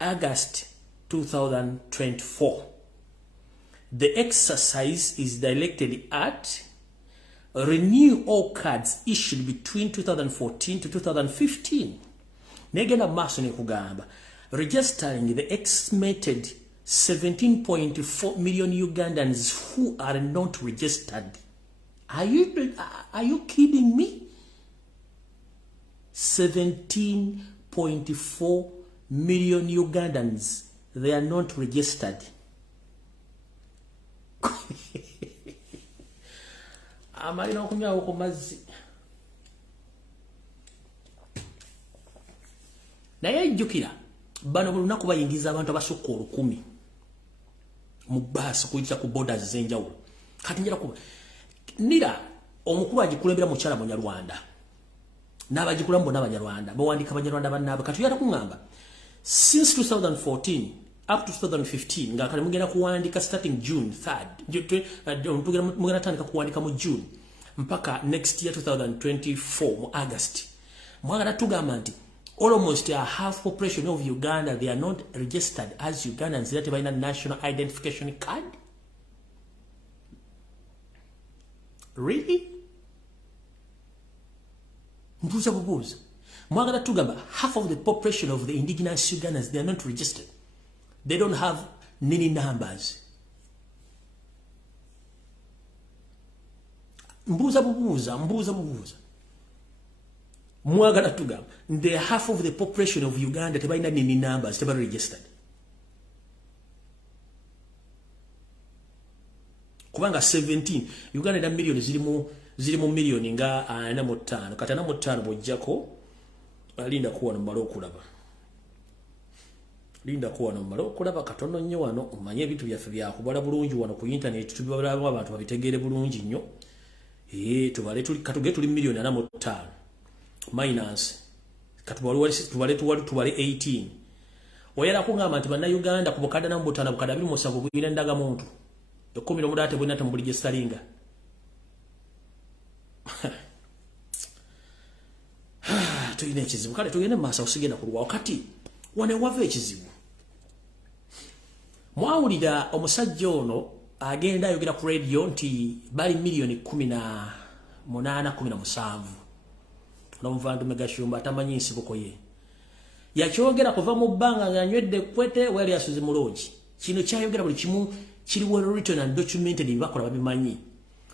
August 2024. The exercise is directed at renew all cards issued between 2014 to 2015. Negenda maso ne kugamba registering the estimated 17.4 million Ugandans who are not registered. Are you kidding me? 17.4 million Ugandans, they are not registered. Amalina okunywa ku mazzi. Naye jjukira bano buli lunaku bayingiza abantu abasukka 10 mu bbaasi kuyita ku borders z'enjawulo. Kati njira kuba nira omukulu agikulembera mukyala Munyarwanda n'abagikulamba bonna Abanyarwanda bawandika Abanyarwanda bannaabwe kati yata kuŋŋamba since 2014 up to 2015 nga kale mugenda kuwandika starting June 3rd mugenda tandika kuwandika mu June mpaka next year 2024 mu August mwagala tugamba nti almost a half population of Uganda, they are not registered as Ugandans. They have a national identification card. Really? Half of the population of the indigenous Ugandans, they are not registered. They don't have many numbers. Mbuza. Mwagala tugamba the half of the population of Uganda tebalina nini numbers tebali registered. Kubanga 17 Uganda ina million zilimu million nga 45 kati 45 bojjako linda kuwa nomalo okulaba katono nnyo wano omanye ebintu byaffe byakubala bulungi wano ku internet tubibalaba abantu babitegeere bulungi nnyo tubale tuli million 45 minus katubale 18 oyera kungamba nti banna Uganda kubukada na mbutana bukada 27 bwira ndaga muntu 10 mudate bwina tambulije stalinga tuyine ekizibu kale tugende masa usigenda kulwa wakati wane wave ekizibu mwawulira omusajja ono agenda ayogera ku radio nti bali milioni 18 n'omuvandu megashumba atamanyi nsibuko ye yakyogera kuva mu bbanga nganywedde kwete wali asuze mulungi kino kyayogera buli kimu kiri well written and documented bakola babimanyi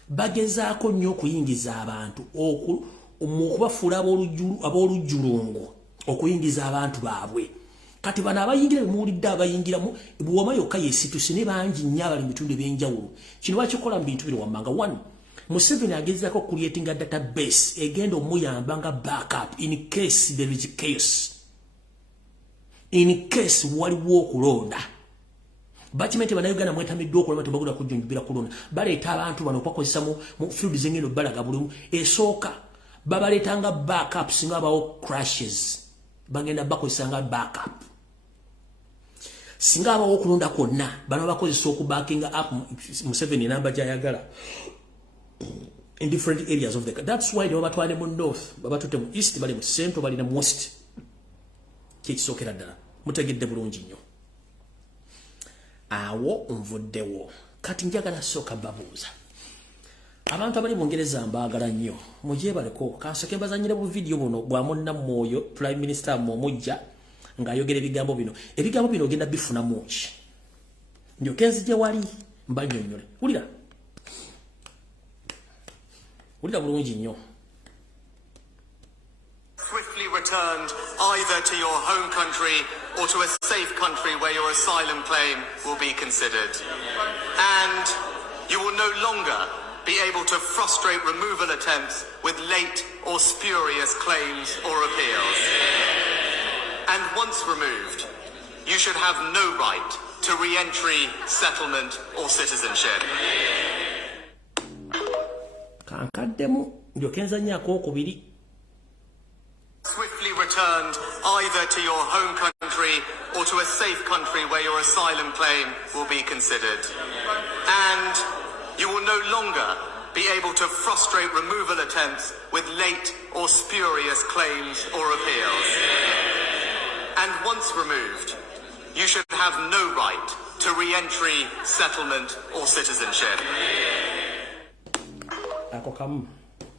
bagezaako nnyo okuyingiza abantu okubafuula ab'olujjulungu okuyingiza abantu baabwe kati bano abayingira bemuwulidde abayingiramu buwama yokka yesituse ne bangi nnyo abali mu bitundu eby'enjawulo kino bakikola mu bintu biri wammanga 1 Museveni agezaako creating a database egenda omuyamba nga backup in case there is chaos, in case waliwo okulonda. Bakimente bannayuganda mwetamiddwa okulaba tebagenda kujjumbira kulonda baleeta abantu bano okwakozesa mu field zengendo balaga buli esooka babaleetanga backup singa abawo crashes bagenda bakozesa nga backup singa abawo okulonda kwonna bano bakozesa okubackinga up Museveni namba gyayagala in different areas of the country. That's why they were batwale mu north babatute mu east bali mu central bali na west kikisokera ddala mutegedde bulungi nnyo awo nvuddewo kati njagala soka babuuza abantu abali Bungereza mbaagala nnyo mujebaleko kansoke bazanyire bu video buno bwa monna mwoyo prime minister Momujja ngayogera ebigambo bino ogenda bifuna muki ndio kenzije wali mbanyonyole ulira bulungi nnyo. Swiftly returned either to your home country or to a safe country where your asylum claim will be considered. And you will no longer be able to frustrate removal attempts with late or spurious claims or appeals. once removed, you should have no right to re-entry, settlement, or citizenship. Swiftly returned either to your home country or to a safe country where your asylum claim will be considered. And you will no longer be able to frustrate removal attempts with late or spurious claims or appeals. And once removed, you should have no right to re-entry, settlement, or citizenship.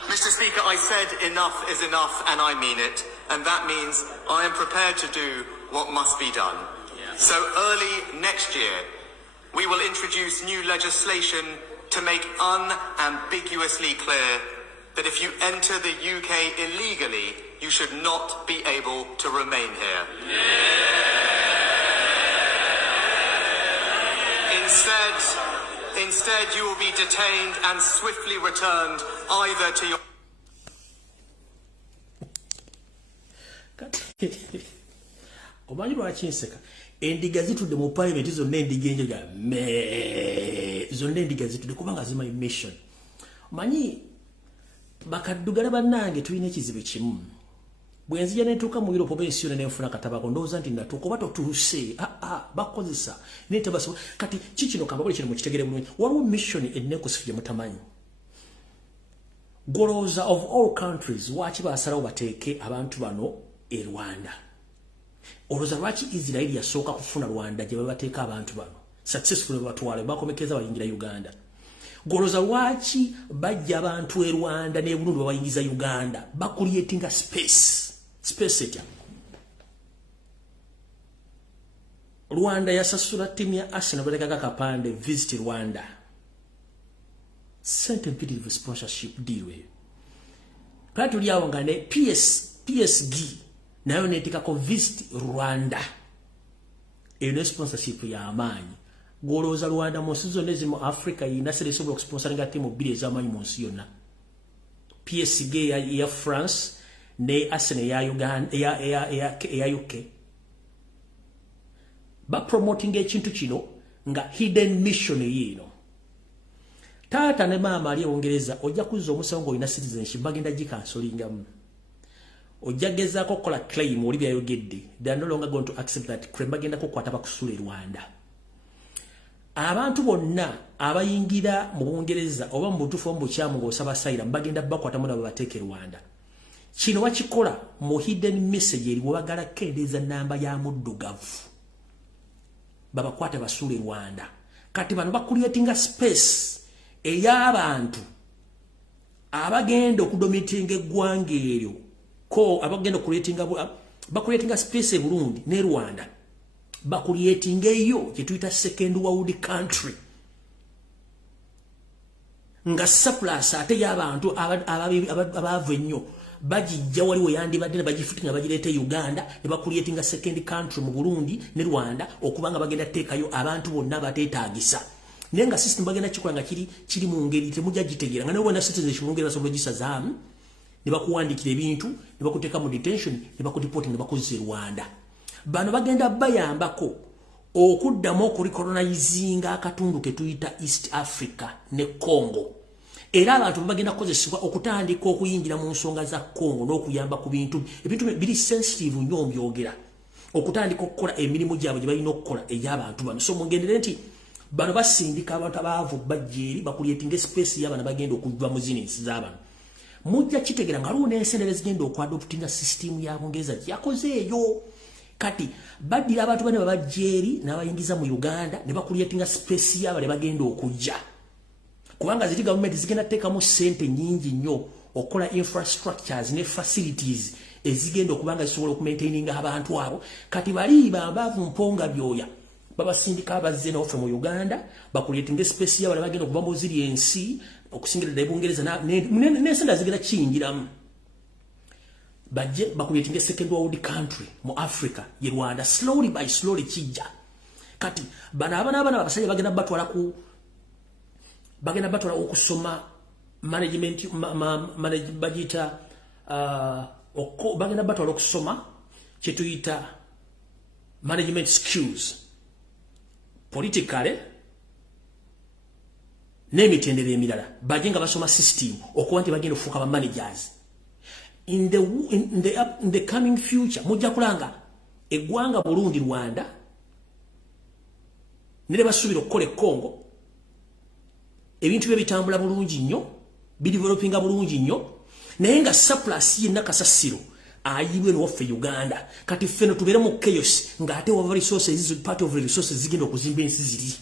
Mr. Speaker, I said enough is enough, and I mean it. And that means I am prepared to do what must be done. So early next year, we will introduce new legislation to make unambiguously clear that if you enter the UK illegally, you should not be able to remain here. Instead, you will be detained and swiftly returned either to your... Omanyi lwaki nseka endiga zitudde mu parliament zonna endiga enjoga zonna endiga zitudde kubanga zimanyi mission. Omanyi bakaddugala bannange tulina ekizibu kimu bwe nzija netuuka mu Europe oba ensi yonna nenfuna katabako ndowooza nti natuuka oba totuuse bakozesa netebasobola kati kikino kamba buli kino mukitegere bulungi waliwo mission enneekusifu gye mutamanyi golowooza of all countries waaki basalawo bateeke abantu bano e Rwanda. Olowooza lwaki Israeli yasooka kufuna Rwanda gye babateeka abantu bano successfully batwala bakomekeza bayingira Uganda. Golowooza lwaki bajja abantu e Rwanda ne Burundi babayingiza Uganda bakuliyetinga space etya. Rwanda yasasula timu ya Arsenal baleka kapande visit Rwanda. Sentence sponsorship deal. Plato lyawo ngane PSG nayo netika ko visit Rwanda. Eno sponsorship ya amaanyi. Golowooza Rwanda mu nsi zonna ezimu Africa yina seresobola okusponsoringa timu bbiri ez'amaanyi mu nsi yonna. PSG ya France ne Arsenal ya Uganda ya UK. Ba promoting ekintu kino nga hidden mission yino. Taata ne maama ali Ongereza ojja kuzza omusango olina citizenship bagenda gikansolingamu. Ojja gezaako kola claim oli byayogedde. They are no longer going to accept that claim bagenda kukwata bakusula Rwanda. Abantu bonna abayingira mu Bungereza oba mu butuufu mu bukyamu ng'osaba asylum bagenda bakwatamu nabo bateeke Rwanda. Kino wakikola mu hidden message eri bwebagala kendeeza namba ya muddugavu. Babakwata basule Rwanda. Kati bano bakuliyetinga space ey'abantu abagenda okudomitinga eggwanga eryo ko abagenda bakuliyetinga space e Burundi ne Rwanda. Bakuliyetinga eyo kye tuyita second world country. Nga surplus ate y'abantu abava ennyo bajijja waliwo yandibadde ne bagifutinga bagireeta Uganda ne bakuliyetinga second country mu Burundi ne Rwanda okubanga bagenda teekayo abantu bonna bateetaagisa. Naye nga system bagenda kikola nga kiri mu ngeri temujja gitegeera nga nebona citizenship mu ngeri basobola gisazaamu ne bakuwandiikira ebintu ne bakuteeka mu detention ne bakudeporting ne bakuzza Rwanda. Bano bagenda bayambako okuddamu okulikolonizinga akatundu ke tuyita East Africa ne Congo. Era abantu bagenda kukozesebwa okutandika okuyingira mu nsonga za Congo n'okuyamba ku bintu biri sensitive nnyo mbyogera okutandika okukola emirimu gyabwe gye balina okukola ey'abantu bano. So mugendere nti bano basindika abantu abaavu bajjeeri bakuliyetinga space y'abana bagenda okuva mu zino ensi z'abano. Mujja kitegera nga luno ensendere zigenda okwadoptinga system ya Bungereza yakoze eyo. Kati badira abantu bane babajjeeri n'abayingiza mu Uganda ne bakuliyetinga space y'abale bagenda okujja. Kubanga ziri government zigenda teekamu ssente nnyingi nnyo okola infrastructures ne facilities ezigenda okubanga zisobola okumaintaininga abantu abo. Kati bali babaavu mponga byoya babasindika abazze n'offe mu Uganda bakuliyetinga space y'abale bagenda okuva mu ziri ensi okusingira ddala Bungereza n'ensenda zigenda kiyingiramu. Bajje bakuliyetinga second world country mu Africa ye Rwanda slowly by slowly kijja. Kati bana abasajja bagenda batwala okusoma management bagita bagenda batwala okusoma kye tuyita management skills politically n'emitendera emirala bajenga basoma system okuba nti bagenda okufuuka ba managers in the coming future mujja kulanga eggwanga Burundi Rwanda nere basubira okukola Congo ebintu bye bitambula bulungi nnyo bidevelopinga bulungi nnyo naye nga surplus ye nakasasiro ayibwe Ewaffe Uganda kati ffeno tubere mu chaos nga ate wa resources part of the resources zigenda okuzimba ensi ziri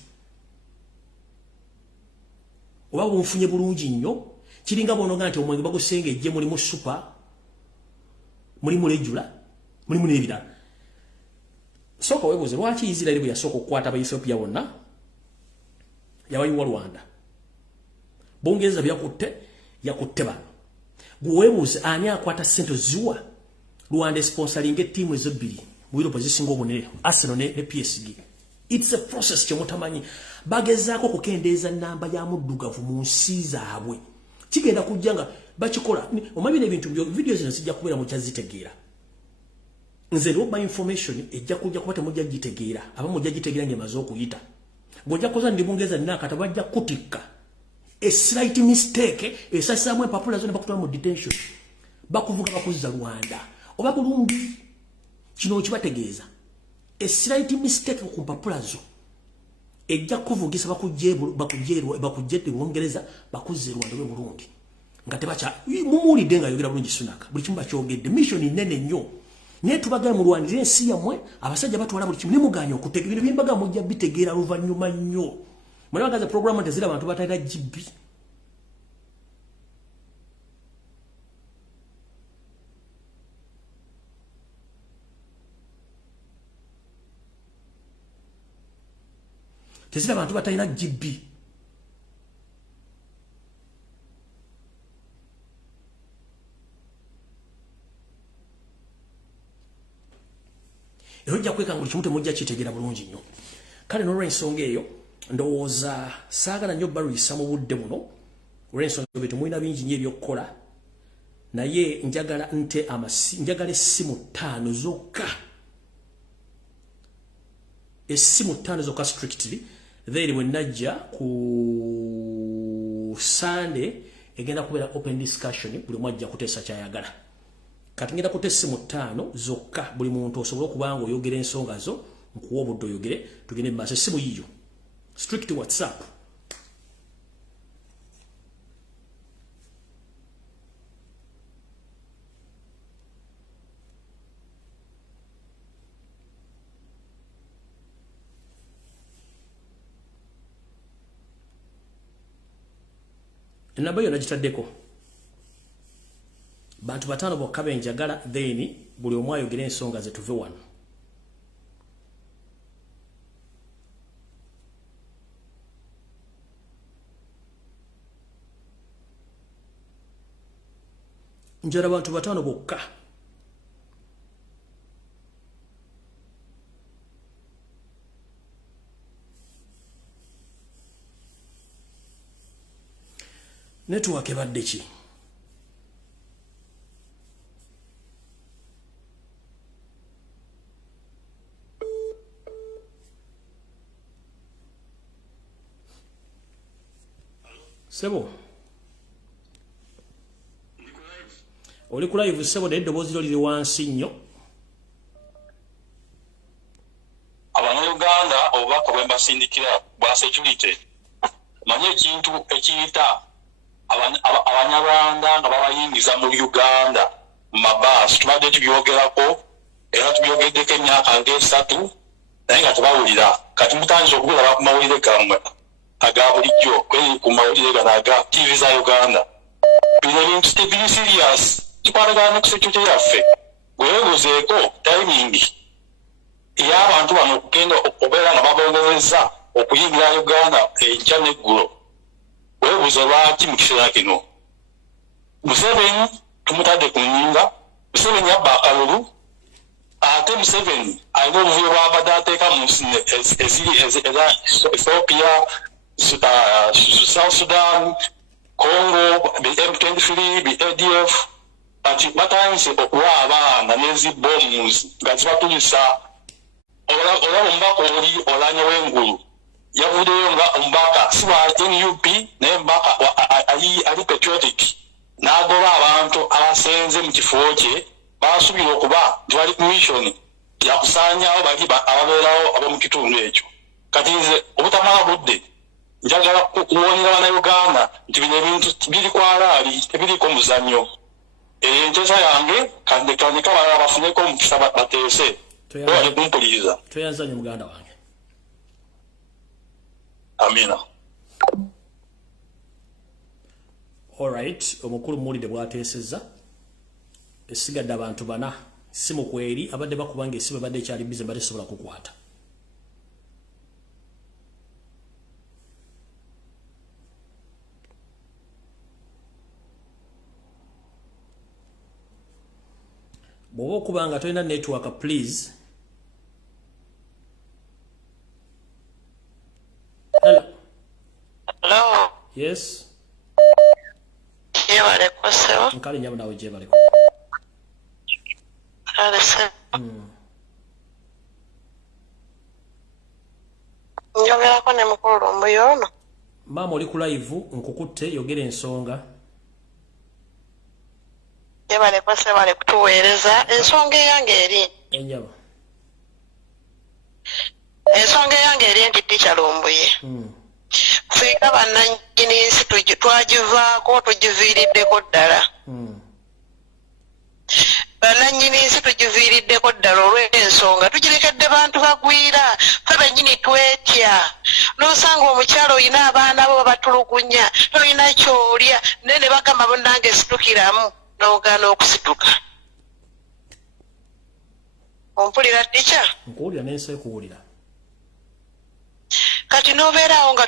oba bunfunye bulungi nnyo kiringa bonoga nti omwenge bagusenge ejje muri mu super muri mu regular muri mu nebira soko webuze lwaki Israel bwe yasoko kwata ba Ethiopia wonna yabayiwa Rwanda Bongeza yakutte ba gwebuze ani akwata sento ziwa Rwanda sponsoring team ezobiri mwiro position ngobonere Arsenal ne PSG. It's a process kyomutamanyi bagezaako kukendeeza namba ya muddugavu mu nsi zaabwe kigenda kujjanga bakikola omabine ebintu byo videos zino sijja kubeera mu kyazitegeera nze roba information ejja kujja kubata mujja gitegeera aba mujja gitegeera ngemazo okuyita ngojja koza ndi Bongeza naka tabajja kutikka a slight mistake esasamwe empapula zone bakutwa mu detention bakuvuga bakuzza Rwanda oba Burundi kino kibategeeza a slight mistake ku mpapula zo ejja kuvugisa bakujje Bungereza bakuzze Rwanda we Burundi nga tebacha mumulide nga yogera bulungi Sunaka buli kimba kyogedde mission nene nnyo ne tubaga mu Rwanda ensi yamwe abasajja batwala buli kimu ne muganya okutegeera ibintu byembaga mujja bitegeera luvannyuma nnyo mwana bagaza program ntezira abantu batayira GB tezira abantu batayina GB erojja kweka nguli kimu temujja kitegeera bulungi nnyo kale n'olw'ensonga eyo ndowooza saagala nnyo baluyisa mu budde buno olw'ensonga bye temulina bingi nnyo ebyokkola naye njagala njagala essimu 5 zokka essimu 5 zokka strictly then when najja ku Sunday egenda kubeera open discussion buli mwajja kuteesa kyayagala kati ngenda kuteesa essimu 5 zokka buli muntu osobola okubanga oyogera ensonga zo nkuwa obudde oyogere tugende mu maaso essimu yiyo strict WhatsApp enamba yo nagitaddeko bantu 5 bokka benjagala then buli omu ayogera ensonga ze tuve wano njara bantu 5 bokka network ebadde ki sebo oli ku live sebo naye eddoboozi lyo liri wansi nnyo Abannayuganda obubaka bwe mbasindikira bwa security manye ekintu ekiyita Abanyarwanda nga babayingiza mu Uganda mu mabaasi tubadde tubyogerako era tubyogeddeko emyaka ng'esatu naye nga tebawulira kati mutandise okubulaba ku mawulire gammwe aga bulijjo kweri ku mawulire gano aga TV za Uganda bino ebintu tebiri serious kikwatagana ne ku security yaffe weebuzeeko timing ey'abantu bano okugenda okubeera nga babongezezza okuyingira Uganda enkya n'eggulo weebuze lwaki mu kiseera kino Museveni tumutadde ku nnyinga Museveni yabba akalulu ate Museveni alina obuvuyo bw'abadde ateeka mu nsi eziri Ethiopia South Sudan Congo M23 ADF ati batandise okuwa abaana n'ezi bombs nga zibatulisa ola mbaka oli olanya wengulu yavudeyo nga mbaka siwa NUP naye mbaka ali patriotic n'agoba abantu abasenze mu kifo kye basubira okuba twali mission yakusaanyawo bali ababeerawo abo mu kitundu ekyo kati nze obutamala budde njagala kuwonyera Bannayuganda nti bino ebintu biri kwalaali tebiriko muzannyo enteesa yange kandika balala bafuneko omukisa bateese owaje kumpuliriza toyanzanye muganda wange amina. Alright, omukulu muwulire bwateesezza esigadde abantu bana simu kweri abadde bakubanga esimu badde ekyali bize mbadde sobola kukwata. Bw'oba okubanga tolina network please. Hello. Hello. Yes. Jebale kwasewa. Nkali nyama nawe jebale ko. Kale se. Njogera ko ne mukulu Lumbuye ono. Mama oli ku live nkukutte yogera ensonga. Jebale kwasewa bale kutuweereza ensonga yange eri. Enyaba. Ensonga yange eri nti Ticha Lumbuye. Fika bannannyini nsi twagivaako tugiviiriddeko ddala. Bannannyini nsi tugiviiriddeko ddala olw'ensonga tugirekedde bantu bagwira ffe bennyini twetya n'osanga omukyalo olina abaana bo babatulugunya tolina kyolya naye ne bagamba bonnange situkiramu n'ogaana okusituka. Ompulira Ticha? Nkuwulira n'ensi kuwulira. Kati n'obeerawo nga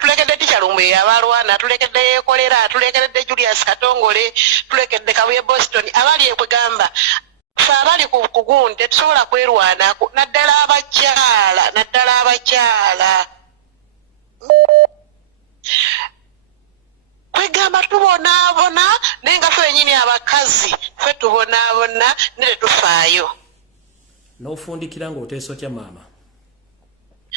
tulekedde Ticha Lumbuye abalwana tulekedde yeekolera tulekedde Julius Katongole tulekedde Kabuye Boston abali ekwegamba ffe abali ku kugunde tetusobola kwerwanako naddala abakyala kwegamba tubonaabona naye nga ffe wennyini abakazi ffe tubonaabona ne tetufaayo. N'ofundikira ng'oteesa otya maama?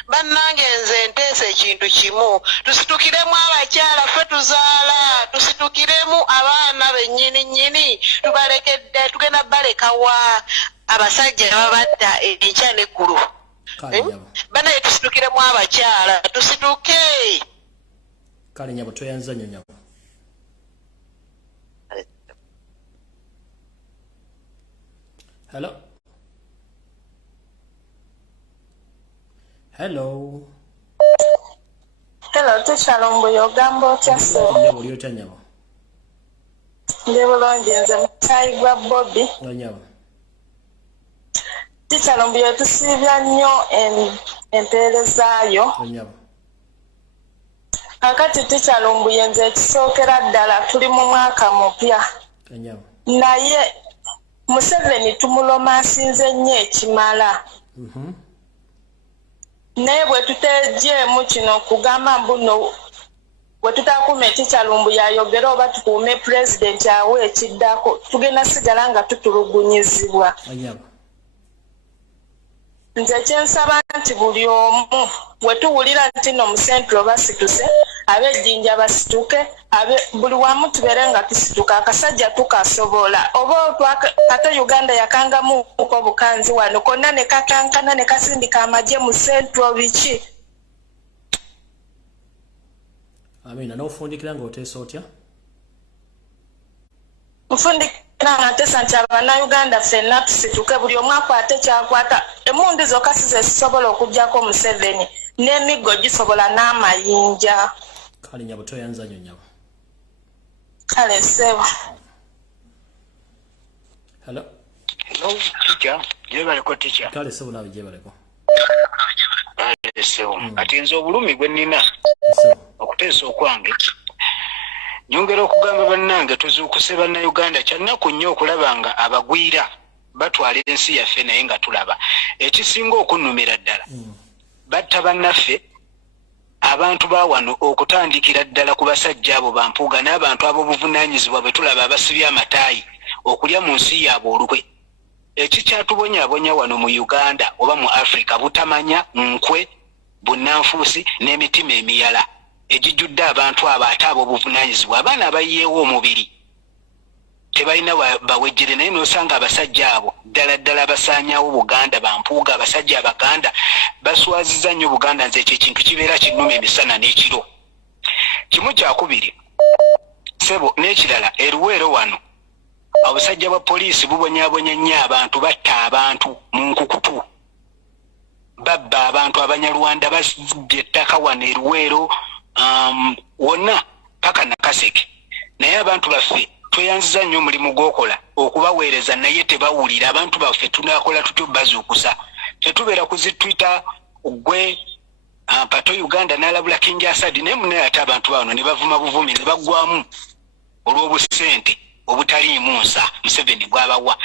Bannange nze nteesa ekintu kimu tusitukiremu abakyala ffe tuzaala tusitukiremu abaana bennyini tubalekedde tugenda balekawa abasajja babatta enkya n'eggulu. Bannaye tusitukiremu abakyala tusituke. Kale nyabo toyanzanya nyabo. Hello. Hello. Hello, Ticha Lumbuye ogamba otya so? Nyabo oli otya nyabo? Ndi bulungi nze mukyayi gwa Bobi. Nyabo. Ticha Lumbuye tusiibya nnyo empeerezaayo. Nyabo. Kakati Ticha Lumbuye nze ekisookera ddala tuli mu mwaka mupya. Nyabo. Naye Museveni tumuloma asinze nnyo ekimala. Naye bwe tuteegyemu kino kugamba mbuno bwe tutakuuma Ticha Lumbuye ayogera oba tukuume pulezidenti awe ekiddako tugenda sigala nga tutulugunyizibwa. Nze kyensaba nti buli omu bwe tuwulira nti no mu Central basituse ab'ejjinja basituke buli wamu tubeere nga tusituka akasajja tukasobola oba ate Uganda yakangamu uko bukanzi wano konna ne kakankana ne kasindika amagye mu Central biki. Amina n'ofundikira ng'oteesa otya? Nfundikira nga nteesa nti Abannayuganda ffenna tusituke buli omu akwate kyakwata emmundu zokka si ze zisobola okuggyako Museveni n'emiggo gisobola n'amayinja. Kale nyabo toyanzanya nyabo. Kale sebo. Hello. Hello, Ticha. Jebaleko Ticha. Kale sebo nawe jebaleko. Sebo. Ati nze obulumi gwe nnina okuteesa okwange nyongera okugamba bannange tuzuukuse Bannayuganda kyannaku nnyo okulaba nga abagwira batwala ensi yaffe naye nga tulaba ekisinga okunnumira ddala batta bannaffe abantu ba wano okutandikira ddala ku basajja abo bampuuga n'abantu ab'obuvunaanyizibwa bwe tulaba abasibya amataayi okulya mu nsi yaabwe olukwe ekikyatubonyabonya wano mu Uganda oba mu Africa butamanya nkwe bunnanfuusi n'emitima emiyala egijjudde abantu abo ate abo obuvunaanyizibwa abaana abayiyeewo omubiri tebalina bawejjere naye n'osanga abasajja abo ddala basaanyaawo Buganda bampuuga abasajja Abaganda baswaziza nnyo Buganda nze ekyo ekintu kibeera kinnuma emisana n'ekiro. Kimu kyakubiri sebo n'ekirala eruweero wano abasajja ba poliisi bubonyaabonya nnyo abantu batta abantu mu nkukutu babba abantu Abanyarwanda bazidde ettaka wano eruweero wonna paka Nakaseke naye abantu baffe tweyanziza nnyo omulimu gw'okola okubaweereza naye tebawulira abantu baffe tunakola tutyo bazuukusa tetubeera kuzitwita gwe pato Uganda n'alabula King Asadi naye munaye ate abantu bano ne bavuma buvumi ne baggwamu olw'obusente obutaliimu nsa Museveni bw'abawa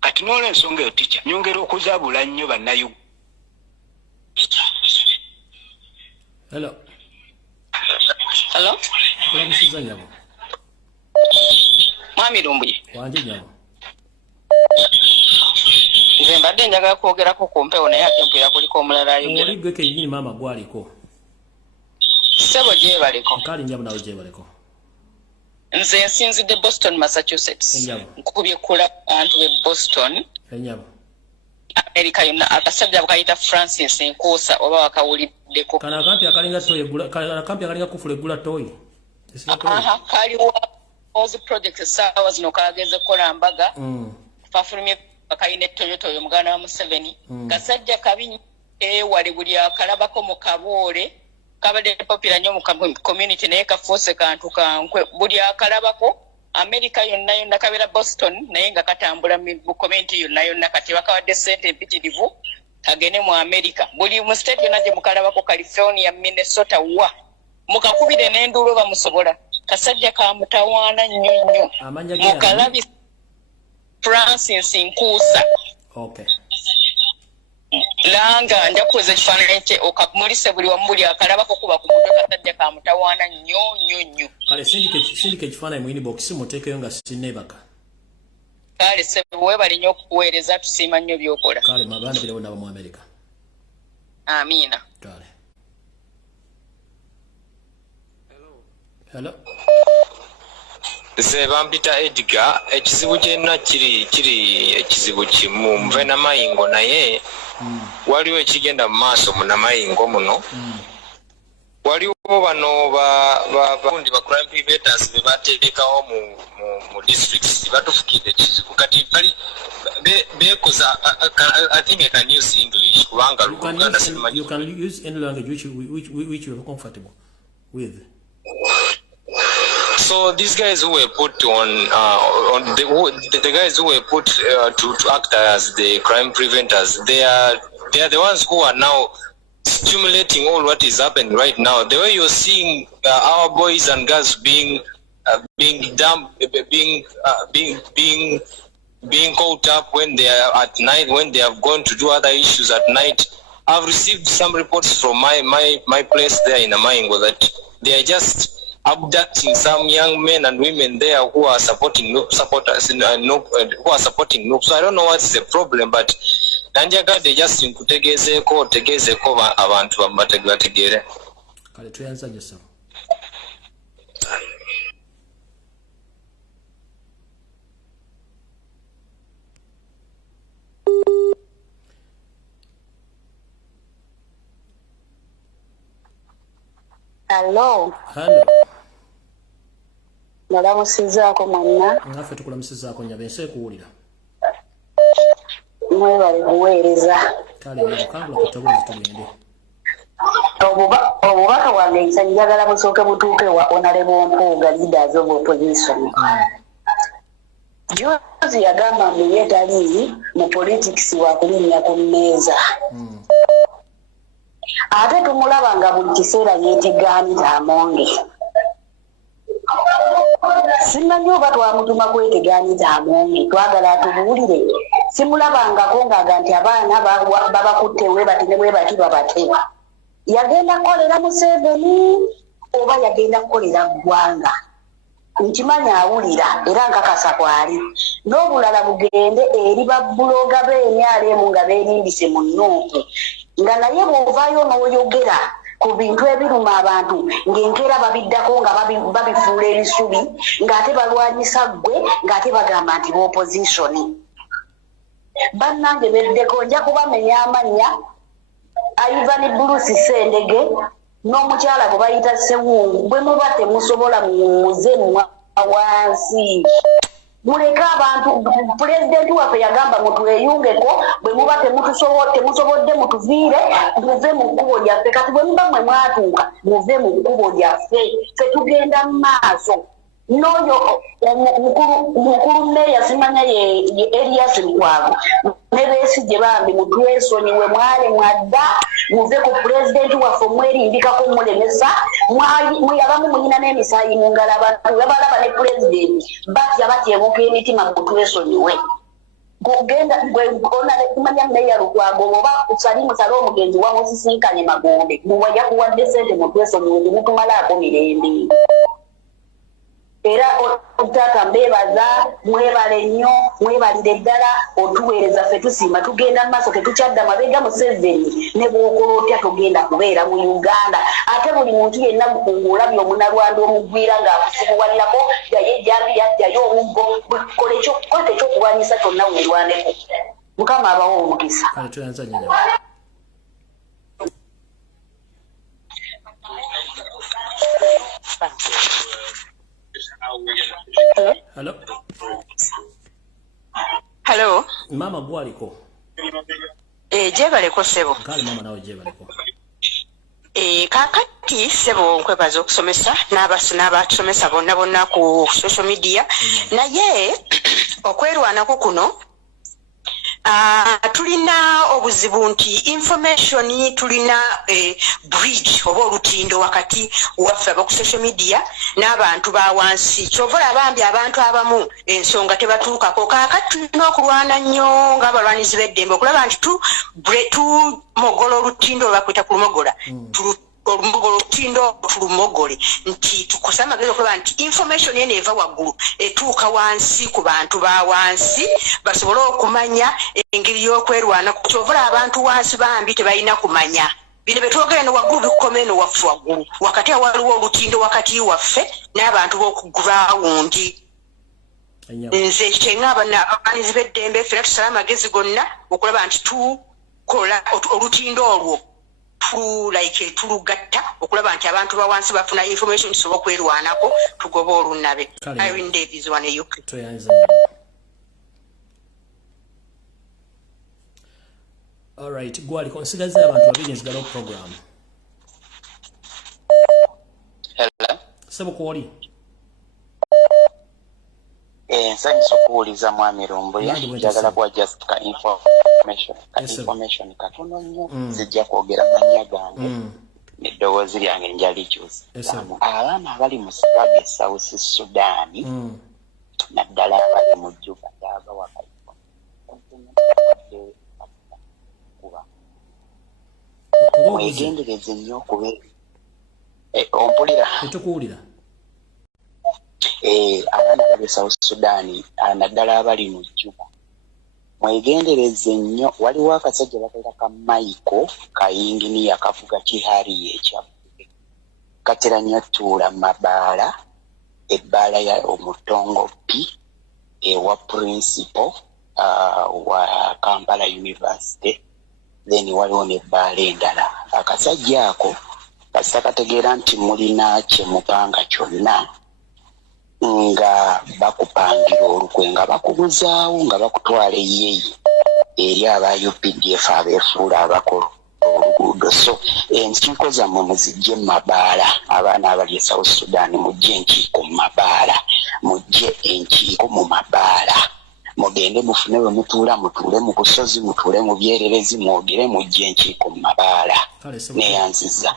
kati n'olw'ensonga eyo tica nyongera okuzaabula nnyo bannayu. Hello. Kulamusiza nyabo. Mwami Lumbuye. Wanje nyabo. Nze mbadde njagala kwogerako ku mpewo naye ate mpulira kuliko omulala ayogera. Oligwe kennyini maama gwaliko. Ssebo gyebaleko. Kale nyabo nawe gyebaleko. Nze nsinzidde Boston, Massachusetts. Nkubye kula abantu be Boston. Nyabo. America yonna akasajja bakayita Francis Nkuusa oba wakawuliddeko. Kana akampi akalinga toyi egula kana akampi akalinga kufula egula toyi. Kaliwo ozi project sawa zino kageze kola mbaga. Fafulumye bakayine Toyota oyo mugana wa Museveni. Kasajja kabi wali buli akalabako mu Kaboole kabadde popular nnyo mu community naye kafuuse kantu kankwe buli akalabako America yonna kabera Boston naye nga katambula mu community yonna kati bakawadde sente empitirivu kagene mu America buli mu state yonna gye mukalabako California, Minnesota wa mukakubire n'enduulu bamusobola kasajja ka mutawaana nnyo mukalabi Francis Nkuusa. Okay. Langa njakuza ekifaananyi kye okamulise buli wamu buli akalabako kuba ku mutwe kasajja ka mutawaana nnyo. Kale sindike ekifaananyi mu inbox muteekeyo nga sinneebaka. Kale sebe weebale nnyo okukuweereza tusiima nnyo by'okola. Kale mabanda birewo nabo mu America. Amiina. Kale. Hello. Nze bampita Edgar ekizibu kyenna kiri ekizibu kimu nve Namayingo naye waliwo ekigenda mu maaso mu Namayingo muno waliwo bano bakundi ba crime preventions be bateekawo mu districts batufukidde ekizibu kati bali bekoza I think I can use English kubanga Luganda you can use any language which you are comfortable with. So these guys who were put on the guys who were put to act as the crime preventers, they are the ones who are now stimulating all what is happening right now. The way you're seeing our boys and girls being dumped, being caught up when they are at night, when they have gone to do other issues at night. I've received some reports from my place there in Namayingo that they are just abducting some young men and women there who are supporting who are supporting Noob. So I don't know what's the problem, but Nanjagadde just nkutegezeeko abantu bategeere. Kale tuyanza nyo sawa. Hello. Nalamusizaako mwenna. Naffe tukulamusizaako nyabense ekuwulira. Mwebale kuweereza. Kale mukangula kutabula tugende. Obubaka bwange nsa njagala busooke butuuke wa Honorable Mpuuga, leaders of opposition. Jozi yagamba mbu ye tali mu politics wa kulinnya ku mmeeza. Ate tumulaba nga buli kiseera yeetegaanita amonge. Simanyi oba twamutuma kwetegaanita amonge twagala atubuulire. Simulabangako ng'aga nti abaana babakutte webati ne bwebati babate. Yagenda kukolera Museveni oba yagenda kukolera ggwanga. nkimanya awulira era nkakasa kwali n'obulala bugende eri babbuloga b'emyalemu nga beerimbise mu nnooku nga naye bw'ovaayo n'oyogera ku bintu ebiruma abantu ng'enkeera babiddako nga babifuula ebisubi ng'ate balwanyisa ggwe ng'ate bagamba nti b'opozitioni bannange beddeko nja kubamenya amannya Ivan Bruce Sendege n'omukyala gwe bayita Sewungu bwe muba temusobola muwuze wansi muleke abantu pulezidenti waffe yagamba mutweyungeko bwe muba temusobodde mutuviire muve mu kkubo lyaffe kati bwe muba mwe mwatuuka muve mu kkubo lyaffe ffe tugenda mu maaso n'oyo mukulu mmeeya simanya ye Elias Lukwago ne Besigye bambi mutwesonyiwe mwale mwadda muve ku pulezidenti waffe mwerimbikako mulemesa abamu muyina n'emisaayi mu ngalo abantu babalaba ne pulezidenti batyebuka emitima mutwesonyiwe gogenda gwona kumanya mmeeya Lukwago oba musale omugenzi wamusisinkanye Magombe muwajja kuwadde ssente mutwesonyiwe mutumalaako mirembe era otata mbebaza mwebale nnyo mwebalire ddala otuweereza ffe tusiima tugenda mu maaso tetukyadda mabega Museveni ne bw'okola otya tugenda kubeera mu Uganda ate buli muntu yenna olabye omunalwanda omugwira ng'akusibuwalirako ddayo ejjambi yaddayo omuggo kola ekyokulwanyisa kyonna weerwaneko Mukama abawo omukisa. Hello. Hello. Mama gwaliko. Jebaleko sebo. Kale mama nawe jebaleko. Kakati sebo nkwebaza okusomesa n'abatusomesa bonna ku social media naye okwerwanako kuno tulina obuzibu nti information tulina bridge oba olutindo wakati waffe aba ku social media n'abantu bawansi kyovola bambi abantu abamu ensonga tebatuukako kakati tulina okulwana nnyo ng'abalwanizi b'eddembe okulaba nti tumogola olutindo olwakwita ku lumogola olutindo tulumogole nti tukosa amagezi okulaba nti information yene eva waggulu etuuka wansi ku bantu ba wansi basobole okumanya engeri y'okwerwana kyovola abantu wansi bambi tebalina kumanya bino betwogera ne waggulu bikukoma eno waffe waggulu wakati awaliwo olutindo wakati waffe n'abantu b'okugurawundi nze kyeŋŋamba abalwanizi b'eddembe ffena tusala amagezi gonna okulaba nti tukola olutindo olwo tulugatta okulaba nti abantu bawansi bafuna information tusobola okwerwanako tugoba olunabe. Irene Davis wane UK. All right, gwali considers abantu babiri nzigala program. Hello. Sebo kwoli. Nsanyusa okuwuliza mwami Lumbuye njagala kuwa just ka information katono nnyo zijja kwogera mannya gange n'eddoboozi lyange njalikyusa abaana abali mu struggle South Sudan naddala abali mu Juba abawa mwegendereze nnyo okubeera ompulira tetukuwulira abaana bali South Sudan naddala abali mu Juba mwegendereze nnyo waliwo akasajja bakalira ka Michael kayinginiya kavuga kihariye ekyabbuge katera nnyo tuula mabaala ebbaala ya omutongo P ewa principal wa Kampala University then waliwo n'ebbaala endala akasajja ako kasita kategeera nti mulina kyemupanga kyonna nga bakupangira olukwe nga bakubuzaawo nga bakutwala eyeeyi eri aba UPDF abeefuula abakola oluguudo so enkiiko zammwe muzijje mu mabaala abaana abali e South Sudan mujje enkiiko mu mabaala mujje enkiiko mu mabaala mugende mufune bwe mutuula mutuule mu busozi mutuule mu byererezi mwogere mujje enkiiko mu mabaala neyanziza.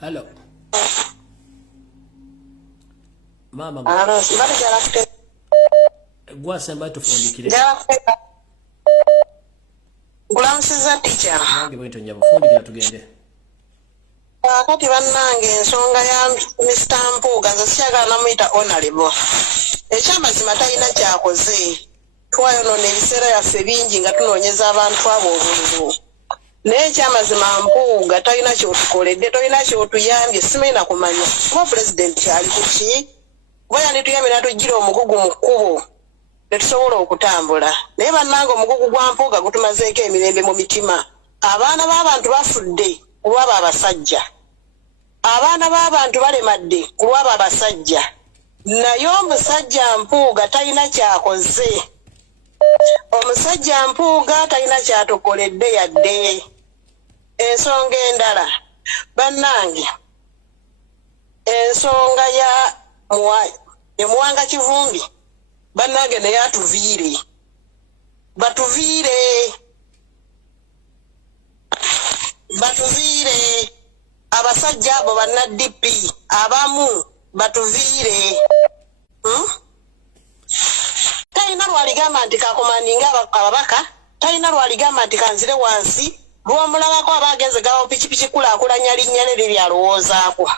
Hello. Mama gwasemba tufundikire gulamusiza teacher nange bwento njya bufundikira tugende Kati bannange ensonga ya Mr. Mpuuga nze sikyagala namuyita honorable. Ekyamazima talina kyakoze. Twayonoona ebiseera yaffe bingi nga tunoonyeza abantu abo obululu. Naye ekyamazima Mpuuga talina kyotukoledde, talina kyotuyambye, simanyi na kumanya. Kuba pulezidenti ali ku ki? Kuba yandituyambye n'atugira omugugu mu kkubo ne tusobola okutambula. Naye bannange omugugu gwa Mpuuga gutumazeeko emirembe mu mitima. Abaana b'abantu bafudde kulwaba abasajja. Abaana b'abantu balemadde kulwaba abasajja. Naye omusajja Mpuuga talina kyakoze. Omusajja Mpuuga talina kyatukoledde yadde. Ensonga endala bannange, ensonga ya Muwanga Kivumbi bannange naye atuviire. Batuviire abasajja abo banna DP abamu batuviire. Talina lwaligamba nti kakomandinga ababaka, talina lwaligamba nti kanzire wansi, lwomulabako abagenze gawo pikipiki kulaakulanya linnya lye lyalowoozaako.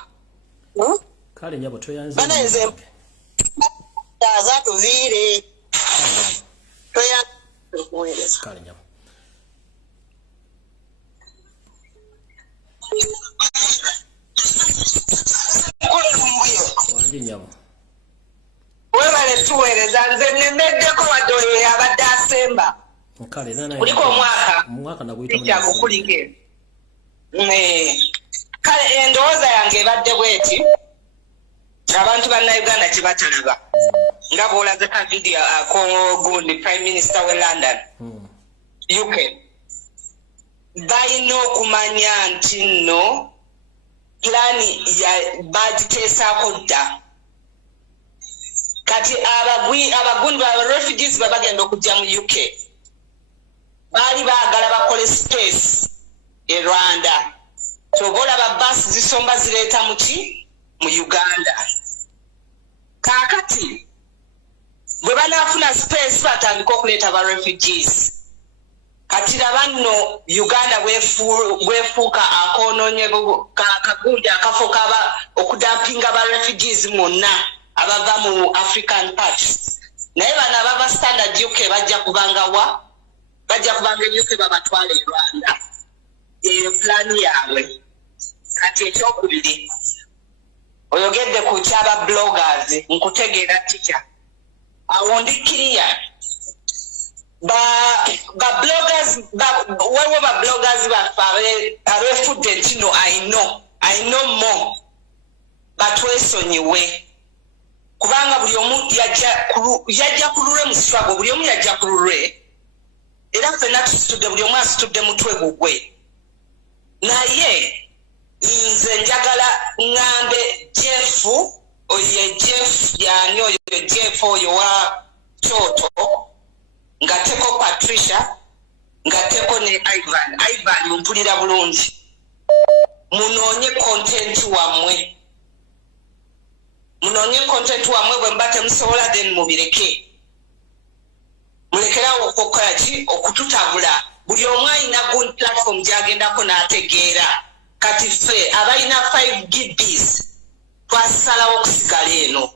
Kale nyabo toyanze. Banenze taza tuviire. Toyanze kuweereza. Kale nyabo. Wange nyabo. Webale tuweereza nze nnemeddeko wadde oyo yabadde asemba. Kale nana. Kuliko omwaka naguyita mu kulige. Kale endowooza yange ebadde bweti. Abantu bannayuganda kye batalaba. Nga bw'olaze ka video ako gundi Prime Minister we London. UK. Balina okumanya nti nno plani bagiteesaako dda. Kati abagundi ba refugees babagenda okujja mu UK. Baali baagala bakole space e Rwanda. Tobola ba bus zisomba zireeta mu Uganda. Kaakati bwe banaafuna space batandika okuleeta ba refugees. Kati labanno Uganda bwefuuka akoononye kagundi akafo kaba okudampinga ba refugees mwonna abava mu African parts. Naye bano abava standard UK bajja kubanga UK babatwala e Rwanda. Eyo plani yaabwe. Kati ekyokubiri oyogedde ku kyaba bloggers nkutegeera teacher. Awo ndikkiriya ba bloggers waliwo ba bloggers baffe abefudde nti no I know more batwesonyiwe kubanga buli omu yajja ku lulwe mu struggle, buli omu yajja ku lulwe era ffenna tusitudde, buli omu asitudde mutwe gugwe. Naye nze njagala ngambe Jeff yani oyo Jeff oyo wa Kyoto, ngateko Patricia, ngateko ne Ivan mpulira bulungi. Munoonye content wamwe bwe mbate musobola then mubireke. Mulekerawo okukola ki okututabula. Buli omu alina good platform gy'agendako n'ategeera. Kati ffe abalina 5 GBs twasalawo okusigala eno.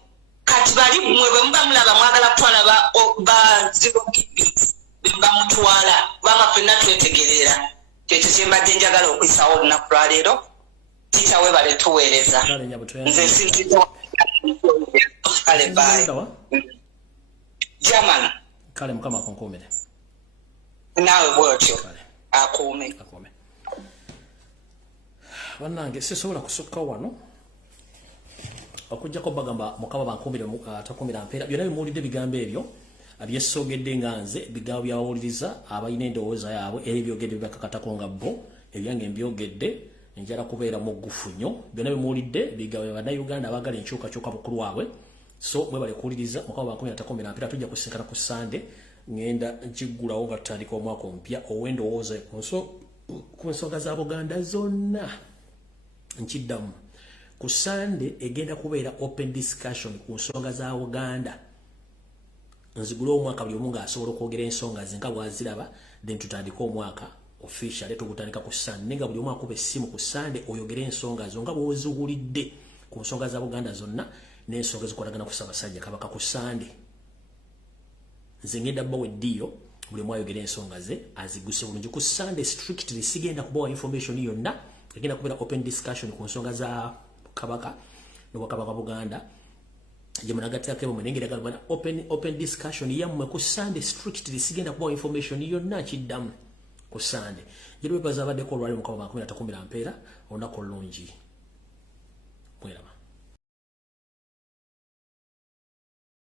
Kati bali mmwe bwe muba mulaba mwagala kutwala ba 0 GBs bemba mutwala kubanga ffenna twetegerera. Kyekyo kye mbadde njagala okuyisaawo olunaku lwa leero. Tiita webale tuweereza. Nze nsinziza kale bye. German. Kale mukama akonkomere. Nawe bwotyo akuume. Bannange sisobola kusukka wano okujjako bagamba mukama bankumbire atakumbira mpeera byonna bimuwulidde bigambo ebyo abyesogedde nga nze bigambo byawuliriza abalina endowooza yaabwe era ebyogedde bibakakatako nga bo ebyange mbyogedde njala kubeera muggufu nnyo byonna bimuwulidde bigambo bannayuganda abaagala enkyukakyuka bukulu waabwe so mwebale kuwuliriza mukama bankumbire atakumbira mpeera tujja kusinkana ku Sande ngenda nkiggulawo nga tutandika omwaka omupya ow'endowooza ku nsonga za Buganda zonna. Nchiddamu ku Sande egenda kubeera open discussion ku nsonga za Uganda. Nzigula omwaka buli omu ng'asobola okwogera ensonga ze nga bw'aziraba then tutandika omwaka official tukutandika ku Sunday nenga buli omu akuba essimu ku Sunday oyogere ensonga zo nga bw'oziwulidde ku nsonga za Buganda zonna n'ensonga ezikwatagana ku Ssaabasajja Kabaka ku Sunday. Nze ngenda bawe ddiyo buli omu ayogere ensonga ze aziguse bulungi ku Sunday strictly sigenda kubawa information yonna egenda kubeera open discussion ku nsonga za Kabaka n'Obwakabaka Buganda. Jemunagatyako ebo mwenengera galibana open discussion yammwe ku Sunday strictly sigenda kubawa information yonna kiddamu ku Sunday. Jero bebaza abadde ko olwali mu 2013 olunaku olungi. Mwera.